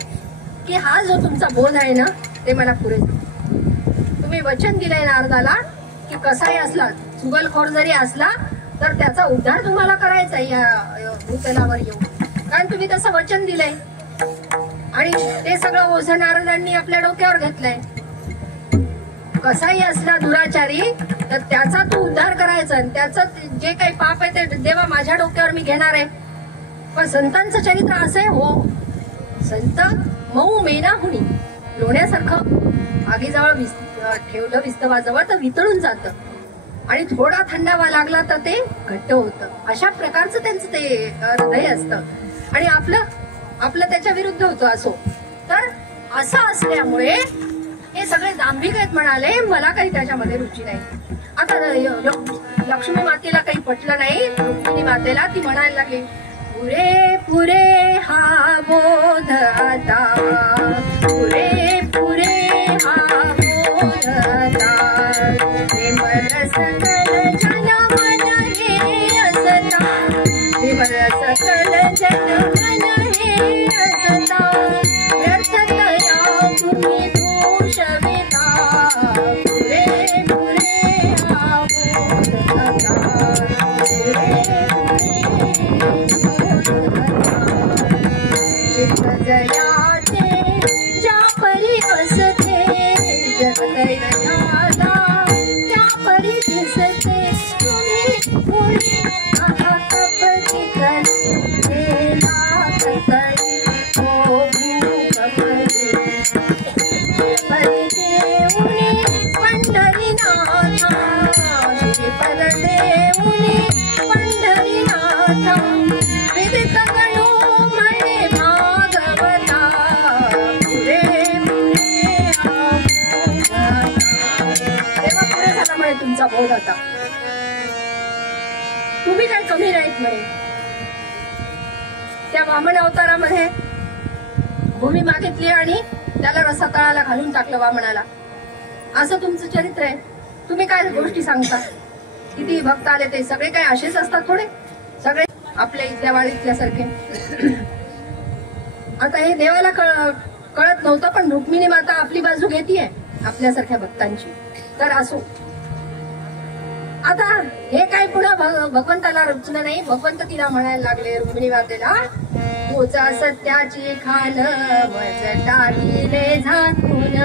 की हा जो तुमचा बोध आहे ना ते मला पुरे. तुम्ही वचन दिलंय नारदाला की कसाही असला, चुगलखोर जरी असला तर त्याचा उद्धार तुम्हाला करायचा या भूतलावर येऊन, कारण तुम्ही तसं वचन दिलंय. आणि ते सगळं ओझं नारदांनी आपल्या डोक्यावर घेतलंय. कसाही असला दुराचारी तर त्याचा तू उद्धार करायचा, आणि त्याचं जे काही पाप आहे ते देवा माझ्या डोक्यावर मी घेणार आहे. पण संतांचं चरित्र असं आहे हो, संत मऊ मेनाहुनी लोण्यासारखं आगीजवळ ठेवलं विस्तवाजवळ तर वितळून जातं, आणि थोडा थंडावा लागला तर ते घट्ट होतं. अशा प्रकारचं त्यांचं ते हृदय असतं. आणि आपलं त्याच्या विरुद्ध होतं. असो तर असं असल्यामुळे हे सगळे दांभिक आहेत म्हणाले, मला काही त्याच्यामध्ये रुची नाही. आता लक्ष्मी मातेला काही पटलं नाही. रुक्मिणी मातेला ती म्हणायला लागली, पुरे पुरे हा बोध आता, पुरे पुरे हा बोध आता, विमल सकल जन मन हे असता, विमल सकल जन मन हे असता, व्यर्थतया तुम्ही दोषविता, पुरे पुरे हा बोध आता, पुरे जयाचे ज्या परी असते, जगदैवयाला त्या परी दिसते, तुम्ही पुढे कपटी कलेला कळी ओ भूकपरी, परी देऊने पंढरीनाथा, श्रीपद देऊने पंढरीनाथा, विदित गणो म्हणे भागवता, पुरे पुरे हा बोध आता. तेव्हा पुरे झाला म्हणे तुमचा बोध आता, तुम्ही काही कमी नाहीत म्हणे. त्या वामन अवतारामध्ये भूमी मागितली आणि त्याला रसातळाला घालून टाकलं वामनाला. असं तुमचं चरित्र आहे. तुम्ही काय गोष्टी सांगता? किती भक्त आले ते सगळे काय असेच असतात थोडे, सगळे आपल्या इथल्या वाडीतल्यासारखे. आता हे देवाला कळत नव्हतं, पण रुक्मिणी माता आपली बाजू घेतीये आपल्यासारख्या भक्तांची. तर असो, आता हे काय पुन्हा भगवंताला रुचलं नाही. भगवंत तिला म्हणायला लागले रुक्मिणी मातेला, तुझा सत्याची खान वजटाईले झाकून,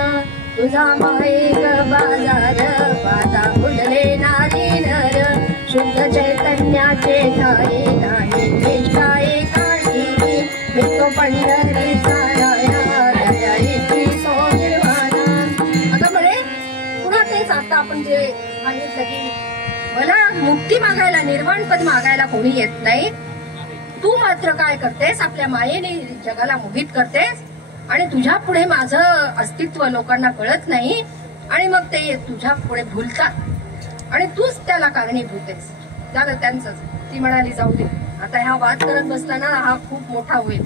तुझा माईक बाजार पाता फुलले नारी नर, शुद्ध चैतन्याचे ठाई नाही निष्ठाई काढी, मी तो पंढरीचा रायाची सोनिर्वाणा. आता म्हणे पुन्हा तेच आता आपण जे सांगितलं की मला मुक्ती मागायला, निर्वाण पद मागायला कोणी येत नाही. तू मात्र काय करतेस, आपल्या मायेने जगाला मोहित करतेस, आणि तुझ्या पुढे माझं अस्तित्व लोकांना कळत नाही, आणि मग ते तुझ्या पुढे भुलतात, आणि तूच त्याला कारणीभूत आहेस. झालं त्यांचंच. ती म्हणाली जाऊ दे, आता ह्या वाद करत बसला ना हा खूप मोठा होईल.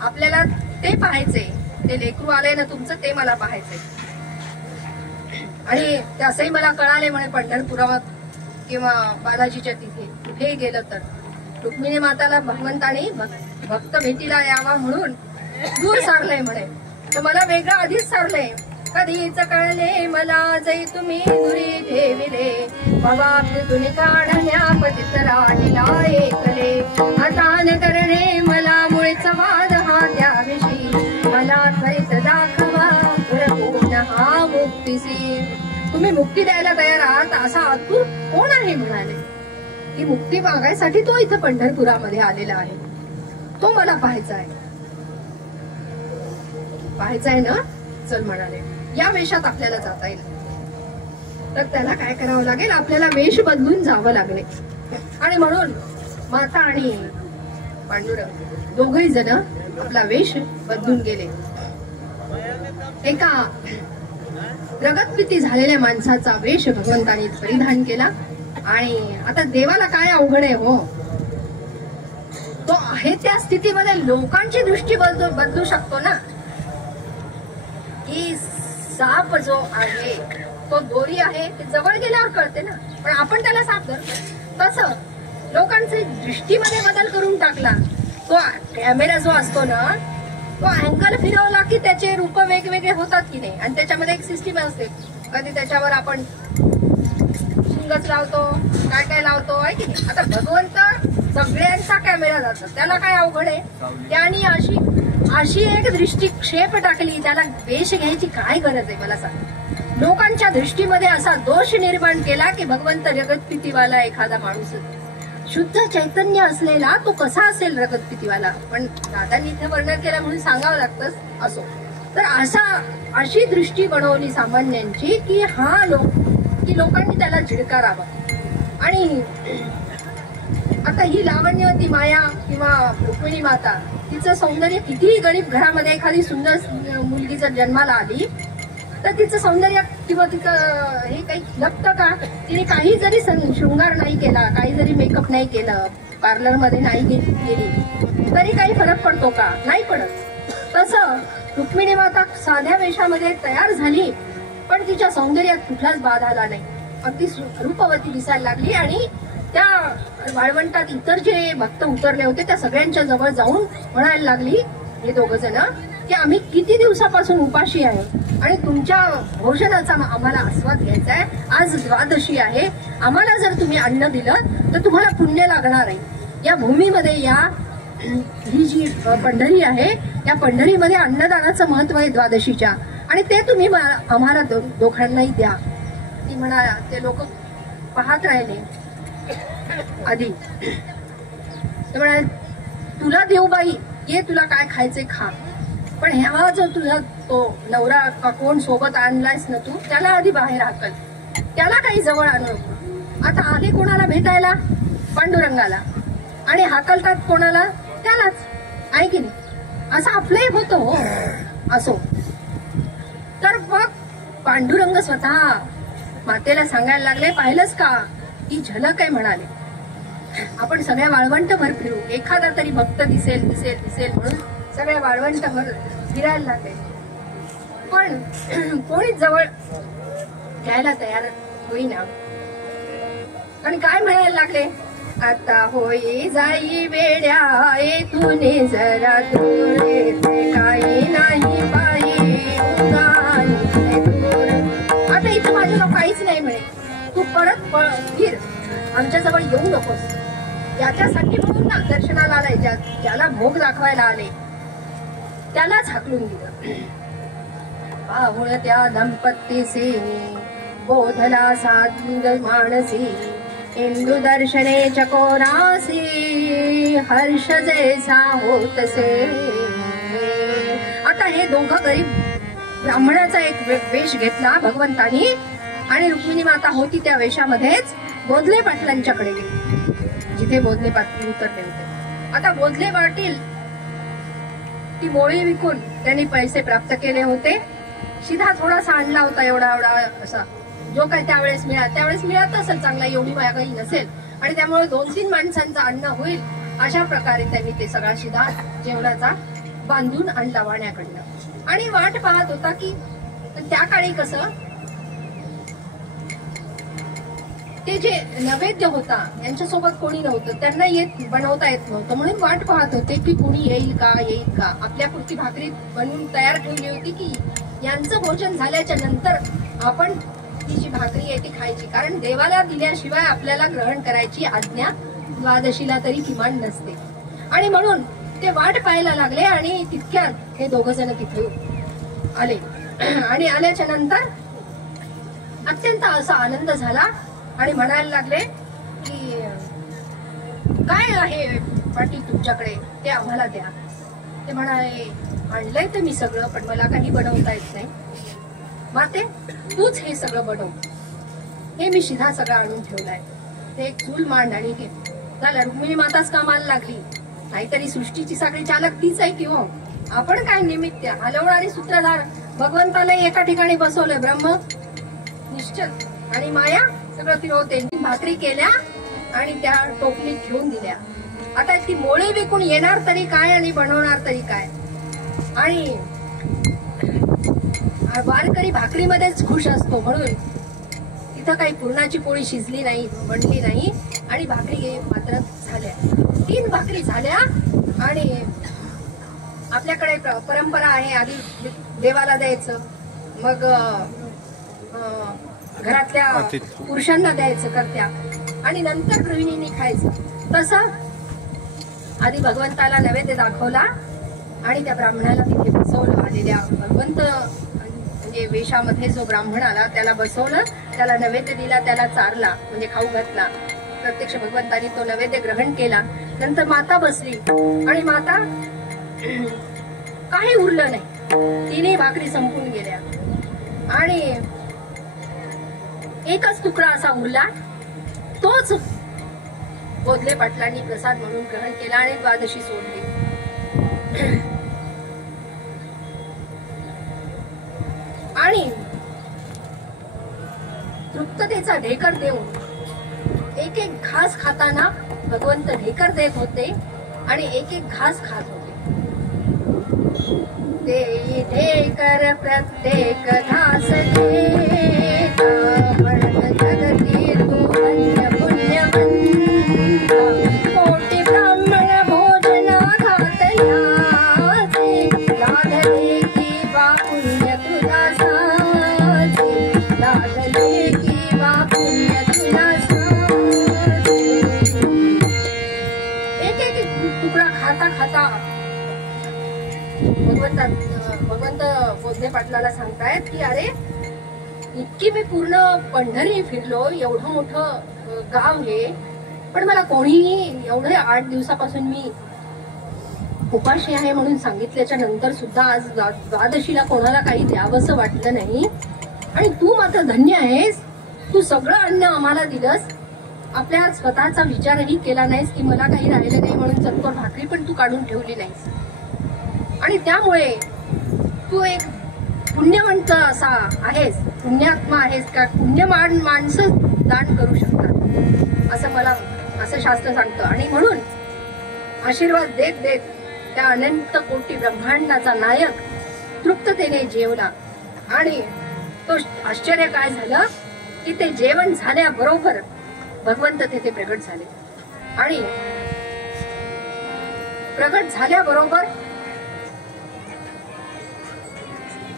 आपल्याला ते पाहायचंय, ते लेकरू आलंय ना तुमचं, ते मला पाहायचंय. आणि त्यासही मला कळाले म्हणे पंढरपुरात किंवा बालाजीच्या तिथे कुठेही गेलं तर रुक्मिणी माताला भगवंताने भक्त भेटीला यावा म्हणून दूर सारलंय म्हणे. तर मला वेगळं आधीच सारलंय. कधीच कळले मला जै तुम्ही दुरी ठेविले, बाबा तुम्ही काढल्या पतित राणीला ऐकले, आता न करणे मला मुळीच वाद हा त्याविषयी, मला त्वरित दाखवा पूर्ण हा मुक्तीसी. तुम्ही मुक्ती द्यायला तयार आहात असा आतुर कोण आहे म्हणाले. की मुक्ती मागायसाठी तो इथं पंढरपुरामध्ये आलेला आहे, तो मला पाहायचा आहे. पाहायचा आहे ना, चल म्हणाले या वेशात आपल्याला जाता येईल. तर त्याला काय करावं लागेल, आपल्याला वेश बदलून जावं लागले. आणि म्हणून माता आणि पांडुरंग दोघही जण आपला वेश बदलून गेले. एका प्रगतपिती झालेल्या माणसाचा वेश भगवंताने परिधान केला. आणि आता देवाला काय अवघड आहे हो, तो आहे त्या स्थितीमध्ये लोकांची दृष्टी बदलू शकतो ना. की साप जो आहे तो दोरी आहे ते जवळ गेल्यावर कळते ना, पण आपण त्याला साप धरतो. तसं लोकांचे दृष्टीमध्ये बदल करून टाकला. तो कॅमेरा जो असतो ना, तो अँगल फिरवला की त्याचे रूप वेगवेगळे होतात की नाही. आणि त्याच्यामध्ये एक सिस्टीम असते, कधी त्याच्यावर आपण शिंगच लावतो, काय काय लावतो आहे की नाही. आता भगवंत सगळ्यांचा कॅमेरा जातात, त्याला काय अवघड आहे. त्याने अशी एक दृष्टिक्षेप टाकली, त्याला वेश घ्यायची काय गरज आहे मला सांग. लोकांच्या दृष्टीमध्ये असा दोष निर्माण केला की भगवंत रगतपितीवाला एखादा माणूस शुद्ध चैतन्य असलेला तो कसा असेल रगतपितीवाला. पण दादांनी इथे वर्णन केलं म्हणून सांगावं लागतं. असो तर अशी दृष्टी बनवली सामान्यांची की की लोकांनी त्याला झिडकारावा. आणि आता ही लावण्यवती माया किंवा रुक्मिणी माता, तिचं सौंदर्य कितीही गरीब घरामध्ये एखादी सुंदर मुलगी जर जन्माला आली तर तिचं सौंदर्य किंवा तिचं हे काही लपतं का. तिने काही जरी शृंगार नाही केला, काही जरी मेकअप नाही केलं, पार्लरमध्ये नाही गेली तरी काही फरक पडतो का, नाही पडत. तसं रुक्मिणी माता साध्या वेशामध्ये तयार झाली पण तिच्या सौंदर्यात कुठलाच बाधा आला नाही. अगदी रूपवती दिसायला लागली. आणि त्या वाळवंटात इतर जे भक्त उतरले होते त्या सगळ्यांच्या जवळ जाऊन म्हणायला लागली, हे दोघ जण, की आम्ही किती दिवसापासून उपाशी आहे आणि तुमच्या भोजनाचा आम्हाला आस्वाद घ्यायचा आहे. आज द्वादशी आहे, आम्हाला जर तुम्ही अन्न दिलं तर तुम्हाला पुण्य लागणार आहे. या भूमीमध्ये ही जी पंढरी आहे या पंढरीमध्ये अन्नदानाचं महत्व आहे द्वादशीच्या, आणि ते तुम्ही आम्हाला दोघांनाही द्या. ती म्हणाला, ते लोक पाहत राहिले आधी. ते म्हणाले, तुला देऊ बाई, ये तुला काय खायचे खा, पण ह्या जो तुझा तो नवरा का कोण सोबत आणलायस ना तू, त्याला आधी बाहेर हाकल, त्याला काही जवळ आणू नको. आता आले कोणाला भेटायला, पांडुरंगाला, आणि हाकलतात कोणाला, त्यालाच, आहे की नाही. असं आपलंही होतं हो. असो तर मग पांडुरंग स्वतः मातेला सांगायला लागले, पाहिलंच का ही झलक आहे म्हणाले. आपण सगळ्या वाळवंटभर फिरू, एखादा तरी भक्त दिसेल दिसेल दिसेल म्हणून सगळ्या वाळवंटभर फिरायला लागले, पण कोणीच जवळ घ्यायला तयार होईना. आणि काय म्हणायला लागले, आता होई जाई वेड्या येथून जरा दूर, काही नाही बाई दूर. आता इथं माझ्याजवळ काहीच नाही म्हणे, तू परत फिर, आमच्याजवळ येऊ नकोस. याच्यासाठी म्हणून ना दर्शनाला आलाय, ज्याला भोग दाखवायला आले त्यालाच हाकलून दिलं. पाहुण त्या दंपत्तीसे बोधला साध मानसी, इंदू दर्शने चकोरासी, हर्ष जैसा होतसे. आता हे दोघं गरीब ब्राह्मणाचा एक वेश घेतला भगवंतानी, आणि रुक्मिणी माता होती त्या वेशामध्येच बोधले पाटलांच्याकडे गेली, जिथे बोधले पाटील उतरले होते. आता बोधले पाटील ती मोळी विकून त्यांनी पैसे प्राप्त केले होते. शिधा थोडासा आणला होता, एवढा एवढा असा, जो काय त्यावेळेस मिळत असेल, चांगला एवढी महागाई नसेल, आणि त्यामुळे 2-3 माणसांचं अन्न होईल अशा प्रकारे त्यांनी ते सगळा शिधा जेवणाचा बांधून आणला वाण्याकडनं. आणि वाट पाहत होता की त्या काळी कसं ते जे नैवेद्य होता यांच्यासोबत कोणी नव्हतं, त्यांना बनवता येत नव्हतं, म्हणून वाट पाहत होते की कोणी येईल का. आपल्या पुरती भाकरी बनवून तयार ठेवली होती की यांचं भोजन झाल्याच्या नंतर आपण ती जी भाकरी आहे ती खायची, कारण देवाला दिल्याशिवाय आपल्याला ग्रहण करायची आज्ञा द्वादशीला तरी किमान नसते. आणि म्हणून ते वाट पाहायला लागले, आणि तितक्यात हे दोघ जण तिथे आले. आणि आल्याच्या नंतर अत्यंत असा आनंद झाला आणि म्हणायला लागले की काय आहे पाटील तुमच्याकडे, ते आम्हाला द्या. ते म्हणाले, आणलंय तर मी सगळं, पण मला काही बनवता येत नाही. माते तूच हे सगळं बनव, हे मी शिधा सगळं आणून ठेवलाय, ते एक चूल मांड आणि घे. झालं, रुक्मिणी माताच कामाला लागली, नाहीतरी सृष्टीची सगळी चालक तीच आहे की हो. आपण काय निमित्त, हलवणारी सूत्रधार भगवंताला एका ठिकाणी बसवलंय, ब्रह्म निश्चल आणि माया सगळं फिरवते. भाकरी केल्या आणि त्या टोपलीत ठेवून दिल्या. आता ती मोळी विकून येणार तरी काय आणि बनवणार तरी काय. आणि वारकरी भाकरीमध्येच खुश असतो, म्हणून इथं काही पुरणाची पोळी शिजली नाही, बनली नाही आणि भाकरी मात्र झाल्या. 3 भाकरी झाल्या. आणि आपल्याकडे परंपरा आहे, आधी देवाला द्यायचं, मग घरातल्या पुरुषांना द्यायचं करत्या, आणि नंतर गृहिणींनी खायचं. तसं आधी भगवंताला नैवेद्य दाखवला आणि त्या ब्राह्मणाला तिथे बसवलं. आलेल्या भगवंत म्हणजे वेशामध्ये जो ब्राह्मण आला त्याला बसवलं, त्याला नैवेद्य दिला, त्याला चारला म्हणजे खाऊ घातला. प्रत्यक्ष भगवंतानी तो नैवेद्य ग्रहण केला. नंतर माता बसली आणि माता काही उरलं नाही, 3 भाकरी संपून गेल्या आणि एकच तुकडा असा उरला. तोच बोधले पाटलांनी प्रसाद म्हणून ग्रहण केला आणि द्वादशी सोडली. आणि तृप्ततेचा ढेकर देऊन एक एक घास खाताना भगवंत ढेकर देत होते आणि एक एक घास खात होते. ते ढेकर प्रत्येक घास देता, जगती तू धन्य पुण्यवंता. कोटी ब्राह्मण भोजना घातल्याचे, लादले किंवा पुण्य तुला साचे, लादले किंवा पुण्य तुला साचे. एक एक तुकडा खाता खाता भगवंत बोधले पाटलाला सांगतायत की अरे इतकी मी पूर्ण पंढरी फिरलो, एवढं मोठं गाव हे, पण मला कोणीही एवढे 8 दिवसापासून मी उपाशी आहे म्हणून सांगितल्याच्या नंतर सुद्धा आज द्वादशीला कोणाला काही द्यावंसं वाटलं नाही. आणि तू मात्र धन्य आहेस, तू सगळं अन्न आम्हाला दिलंस, आपल्या स्वतःचा विचारही केला नाहीस की मला काही राहिलं नाही म्हणून चतकोर भाकरी पण तू काढून ठेवली नाहीस. आणि त्यामुळे तू एक पुण्यवंत असा आहेस, पुण्यात्मा आहेस का, पुण्यमान माणसं दान करू शकतात असं शास्त्र सांगतं. आणि म्हणून आशीर्वाद देत देत त्या अनंत कोटी ब्रह्मांडाचा नायक तृप्ततेने जेवला. आणि तो आश्चर्य काय झालं की ते जेवण झाल्याबरोबर भगवंत तेथे प्रगट झाले. आणि प्रगट झाल्याबरोबर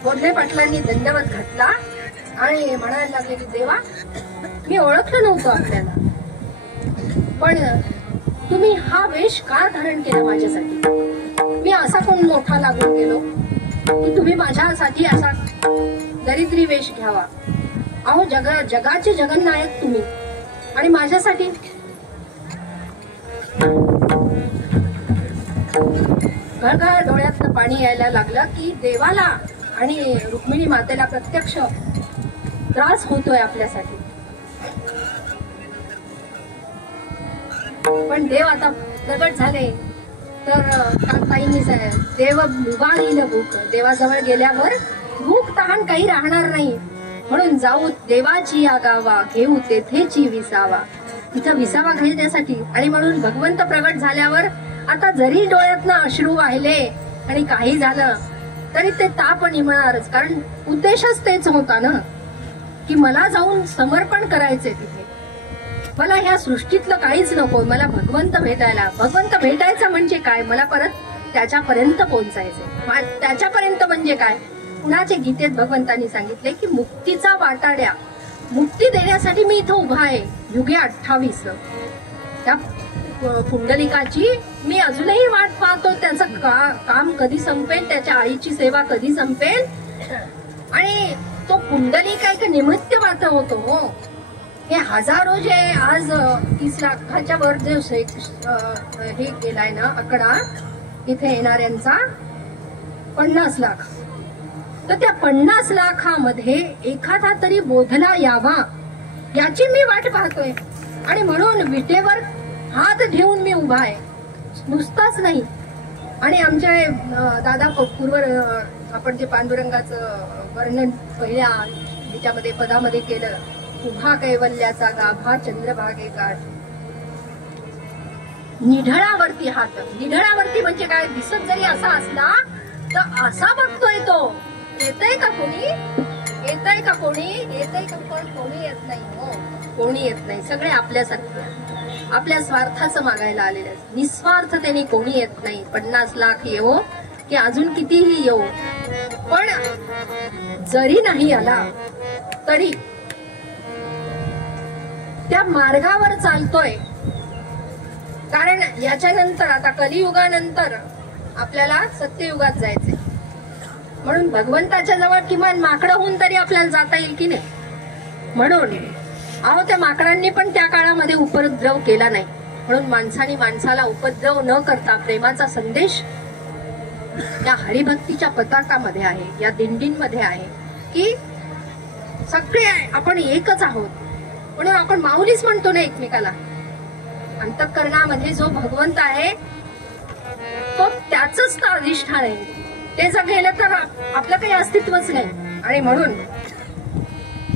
बोधले पाटलांनी दंडवत घातला आणि म्हणायला लागले की देवा, मी ओळखलं नव्हतं आपल्याला, पण तुम्ही हा वेश का धारण केला माझ्यासाठी? मी असा कोण मोठा लागून गेलो की तुम्ही माझ्यासाठी असा दरिद्री वेश घ्यावा? अहो जगाचे जगन्नायक तुम्ही आणि माझ्यासाठी घळघळ डोळ्यातनं पाणी यायला लागलं की देवाला आणि रुक्मिणी मातेला प्रत्यक्ष त्रास होतोय आपल्यासाठी. पण देव आता प्रगट झाले तर कांताईंनी देव निवाळील भूक, देवाजवळ गेल्यावर भूक तहान काही राहणार नाही, म्हणून जाऊ देवाची या गावा, घेऊ तेथेची विसावा. तिथं विसावा घेण्यासाठी. आणि म्हणून भगवंत प्रगट झाल्यावर आता जरी डोळ्यातनं अश्रू वाहिले आणि काही झालं तरी ते ताप निमणारच, कारण उद्देशच तेच होता ना की मला जाऊन समर्पण करायचंय तिथे. मला ह्या सृष्टीतलं काहीच नको, मला भगवंत भेटायला. भगवंत भेटायचं म्हणजे काय? मला परत त्याच्यापर्यंत पोहोचायचंय. त्याच्यापर्यंत म्हणजे काय? पुण्याच्या गीतेत भगवंतांनी सांगितले की मुक्तीचा वाटाड्या, मुक्ती देण्यासाठी मी इथं उभा आहे. युगे 28. त्या पुंडलिकाची मी अजूनही वाट पाहतो, त्याचं काम कधी संपेल, त्याच्या आईची सेवा कधी संपेल. आणि तो पुंडलिक एक निमित्त मात्र होतो. हे हजारो जे आज 30 लाखाच्या वर जे हे केलाय ना आकडा इथे येणाऱ्यांचा 50 लाख, तर त्या 50 लाखामध्ये एखादा तरी बोधला यावा याची मी वाट पाहतोय. आणि म्हणून विटेवर हात ठेवून मी उभा आहे, नुसताच नाही. आणि आमचे दादा पूर्व आपण जे पांडुरंगाचं वर्णन पहिल्या ह्याच्यामध्ये पदामध्ये केलं, उभा कैवल्याचा गाभा चंद्रभागे काठ, निढळावरती हात. निढळावरती म्हणजे काय, दिसत जरी असा असला तर असा बघतोय तो. येतय का कोणी, येतय का कोणी, येतय का, पण कोणी येत नाही. हो, कोणी येत नाही. सगळे आपल्यासारखे, आपल्या स्वार्थाचं मागायला आलेले, निस्वार्थ त्यांनी कोणी येत नाही. 50 लाख येवो की अजून कितीही येवो, पण जरी नाही आला तरी त्या मार्गावर चालतोय. कारण याच्यानंतर आता कलियुगानंतर आपल्याला सत्ययुगात जायचंय, म्हणून भगवंताच्या जवळ किमान माकडं होऊन तरी आपल्याला जाता येईल की नाही. म्हणून त्या माकडांनी पण त्या काळामध्ये उपद्रव केला नाही, म्हणून माणसाने माणसाला उपद्रव न करता प्रेमाचा संदेश या हरिभक्तीच्या पताकामध्ये आहे, या दिंडींमध्ये आहे की सगळे आपण एकच आहोत. म्हणून आपण माऊलीच म्हणतो ना एकमेकाला. अंतःकरणामध्ये जो भगवंत आहे तो त्याच अधिष्ठान आहे. ते जर गेलं तर आपलं काही अस्तित्वच नाही. आणि म्हणून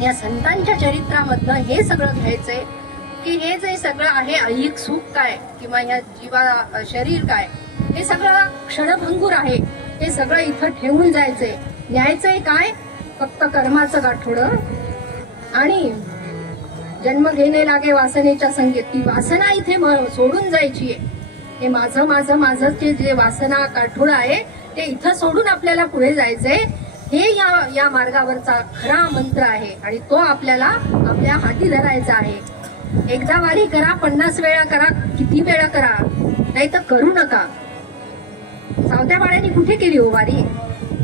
या संतांच्या चरित्रामधनं हे सगळं घ्यायचंय की हे जे सगळं आहे, ऐहिक सुख काय किंवा या जीवा शरीर काय, हे सगळं क्षणभंगूर आहे. हे सगळं इथं ठेवून जायचंय. न्यायचंय काय, फक्त कर्माचं गाठोडं. आणि जन्म घेणे लागे वासनेच्या संगीत, ती वासना इथे सोडून जायची आहे. हे माझं माझं माझं जे वासना गाठोडं आहे ते इथं सोडून आपल्याला पुढे जायचंय. हे या मार्गावरचा खरा मंत्र आहे आणि तो आपल्याला आपल्या हाती धरायचा आहे. एकदा वारी करा, 50 वेळा करा, किती वेळा करा, नाही तर करू नका. सावत्या बाळ्यांनी कुठे केली हो वारी,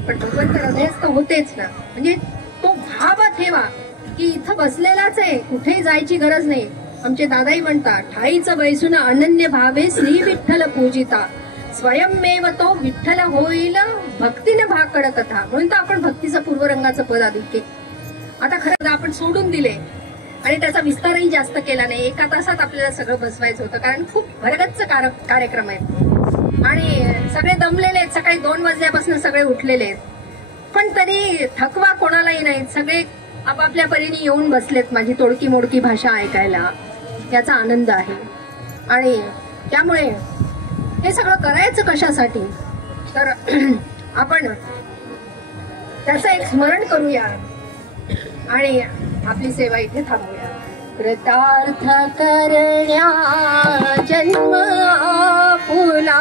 पण भगवंत हृदयस्थ होतेच ना. म्हणजे तो भाव ठेवा की इथं बसलेलाच आहे, कुठेही जायची गरज नाही. आमचे दादाही म्हणतात, ठाईचं बैसून अनन्य भावे श्री विठ्ठल पूजिता, स्वयंमेव तो विठ्ठल होईल भक्तीने भाकड कथा. म्हणून तर आपण भक्तीचं पूर्वरंगाचं पद आधी आता खरं आपण सोडून दिले आणि त्याचा विस्तारही जास्त केला नाही. 1 तासात आपल्याला सगळं बसवायचं होतं, कारण खूप भरगच्च कार्यक्रम आहे आणि सगळे दमलेले आहेत. सकाळी 2 वाजल्यापासून सगळे उठलेले आहेत, पण तरी थकवा कोणालाही नाही. सगळे आपापल्या परीने येऊन बसलेत माझी तोडकी मोडकी भाषा ऐकायला. याचा आनंद आहे. आणि त्यामुळे हे सगळं करायचं कशासाठी, तर आपण त्याचं एक स्मरण करूया आणि आपली सेवा इथे थांबूया. कृतार्थ करण्या जन्म आपुला,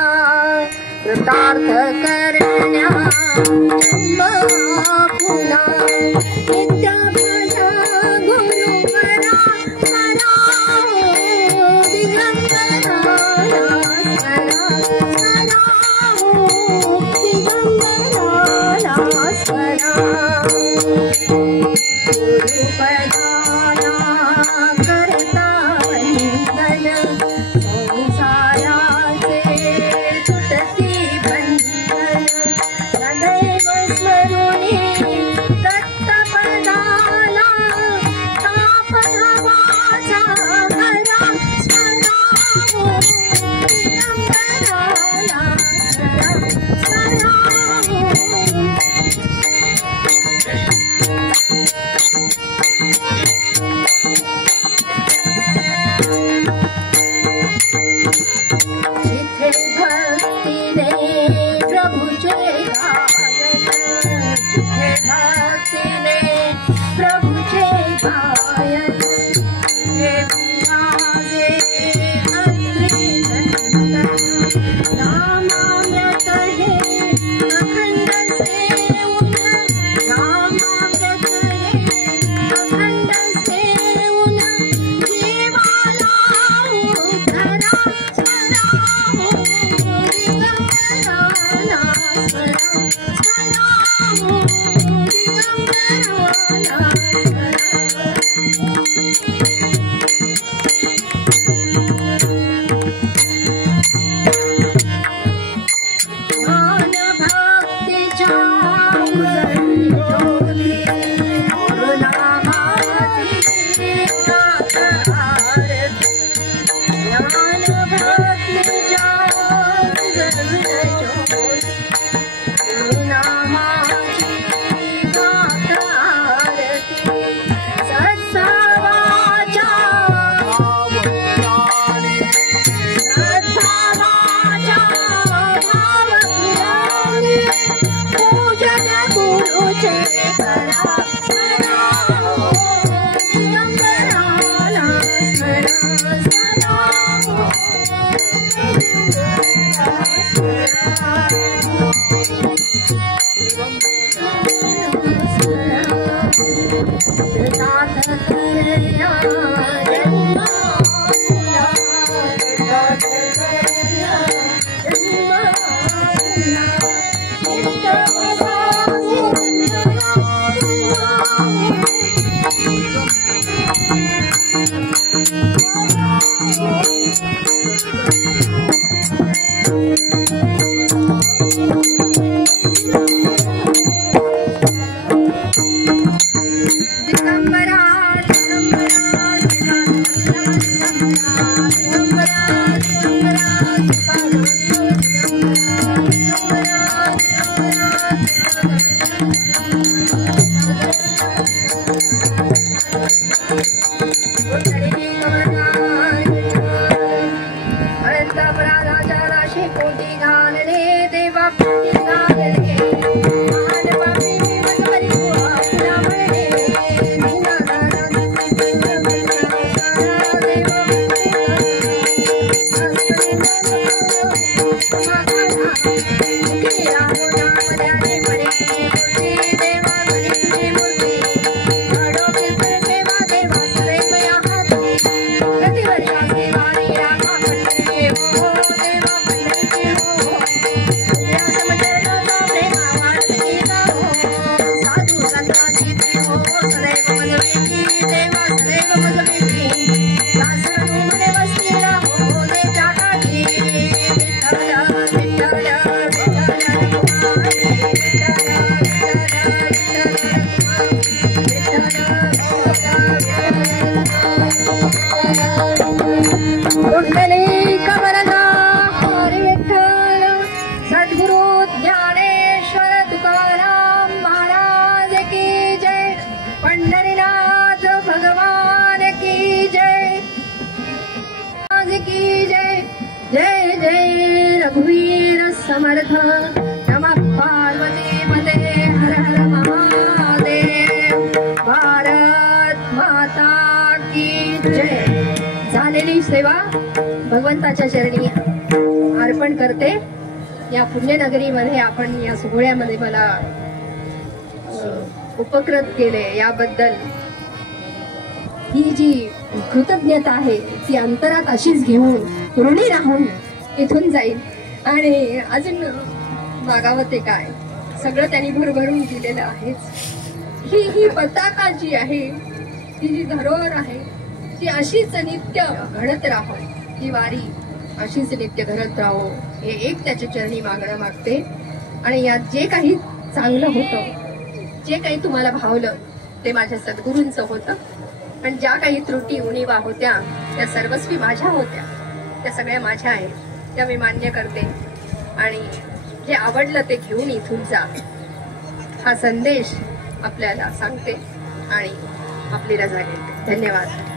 कृतार्थ करण्या जन्म आपुला, नित्य भजा गुरु करा करा दिगंबरा दत्त समर्थ नमः पार्वती पते हर हर महादेव भारत माता की जय। झालेली सेवा भगवंताच्या चरणी अर्पण करते। या पुण्यनगरीमध्ये आपण या सोहळ्यामध्ये मला उपकृत केले याबद्दल ही जी कृतज्ञता आहे ती अंतरात अशीच घेऊन ऋणी राहून इथून जाईल। आणि अजून मागावं ते काय, सगळं त्यांनी भरभरून दिलेलं आहेच। ही पताका जी आहे, ही जी धरोहर आहे, ती अशीच नित्य घडत राहो, ही वारी अशीच नित्य घडत राहो हे एक त्याच्या चरणी मागणं मागते। आणि यात जे काही चांगलं होतं, जे काही तुम्हाला भावलं ते माझ्या सद्गुरूंचं होतं। पण ज्या काही त्रुटी उणीवा होत्या त्या सर्वस्वी माझ्या होत्या, त्या सगळ्या माझ्या आहेत, त्या मी मान्य करते। आणि जे आवडलं ते घेऊन इथून जा हा संदेश आपल्याला सांगते आणि आपली रजा घेते। धन्यवाद।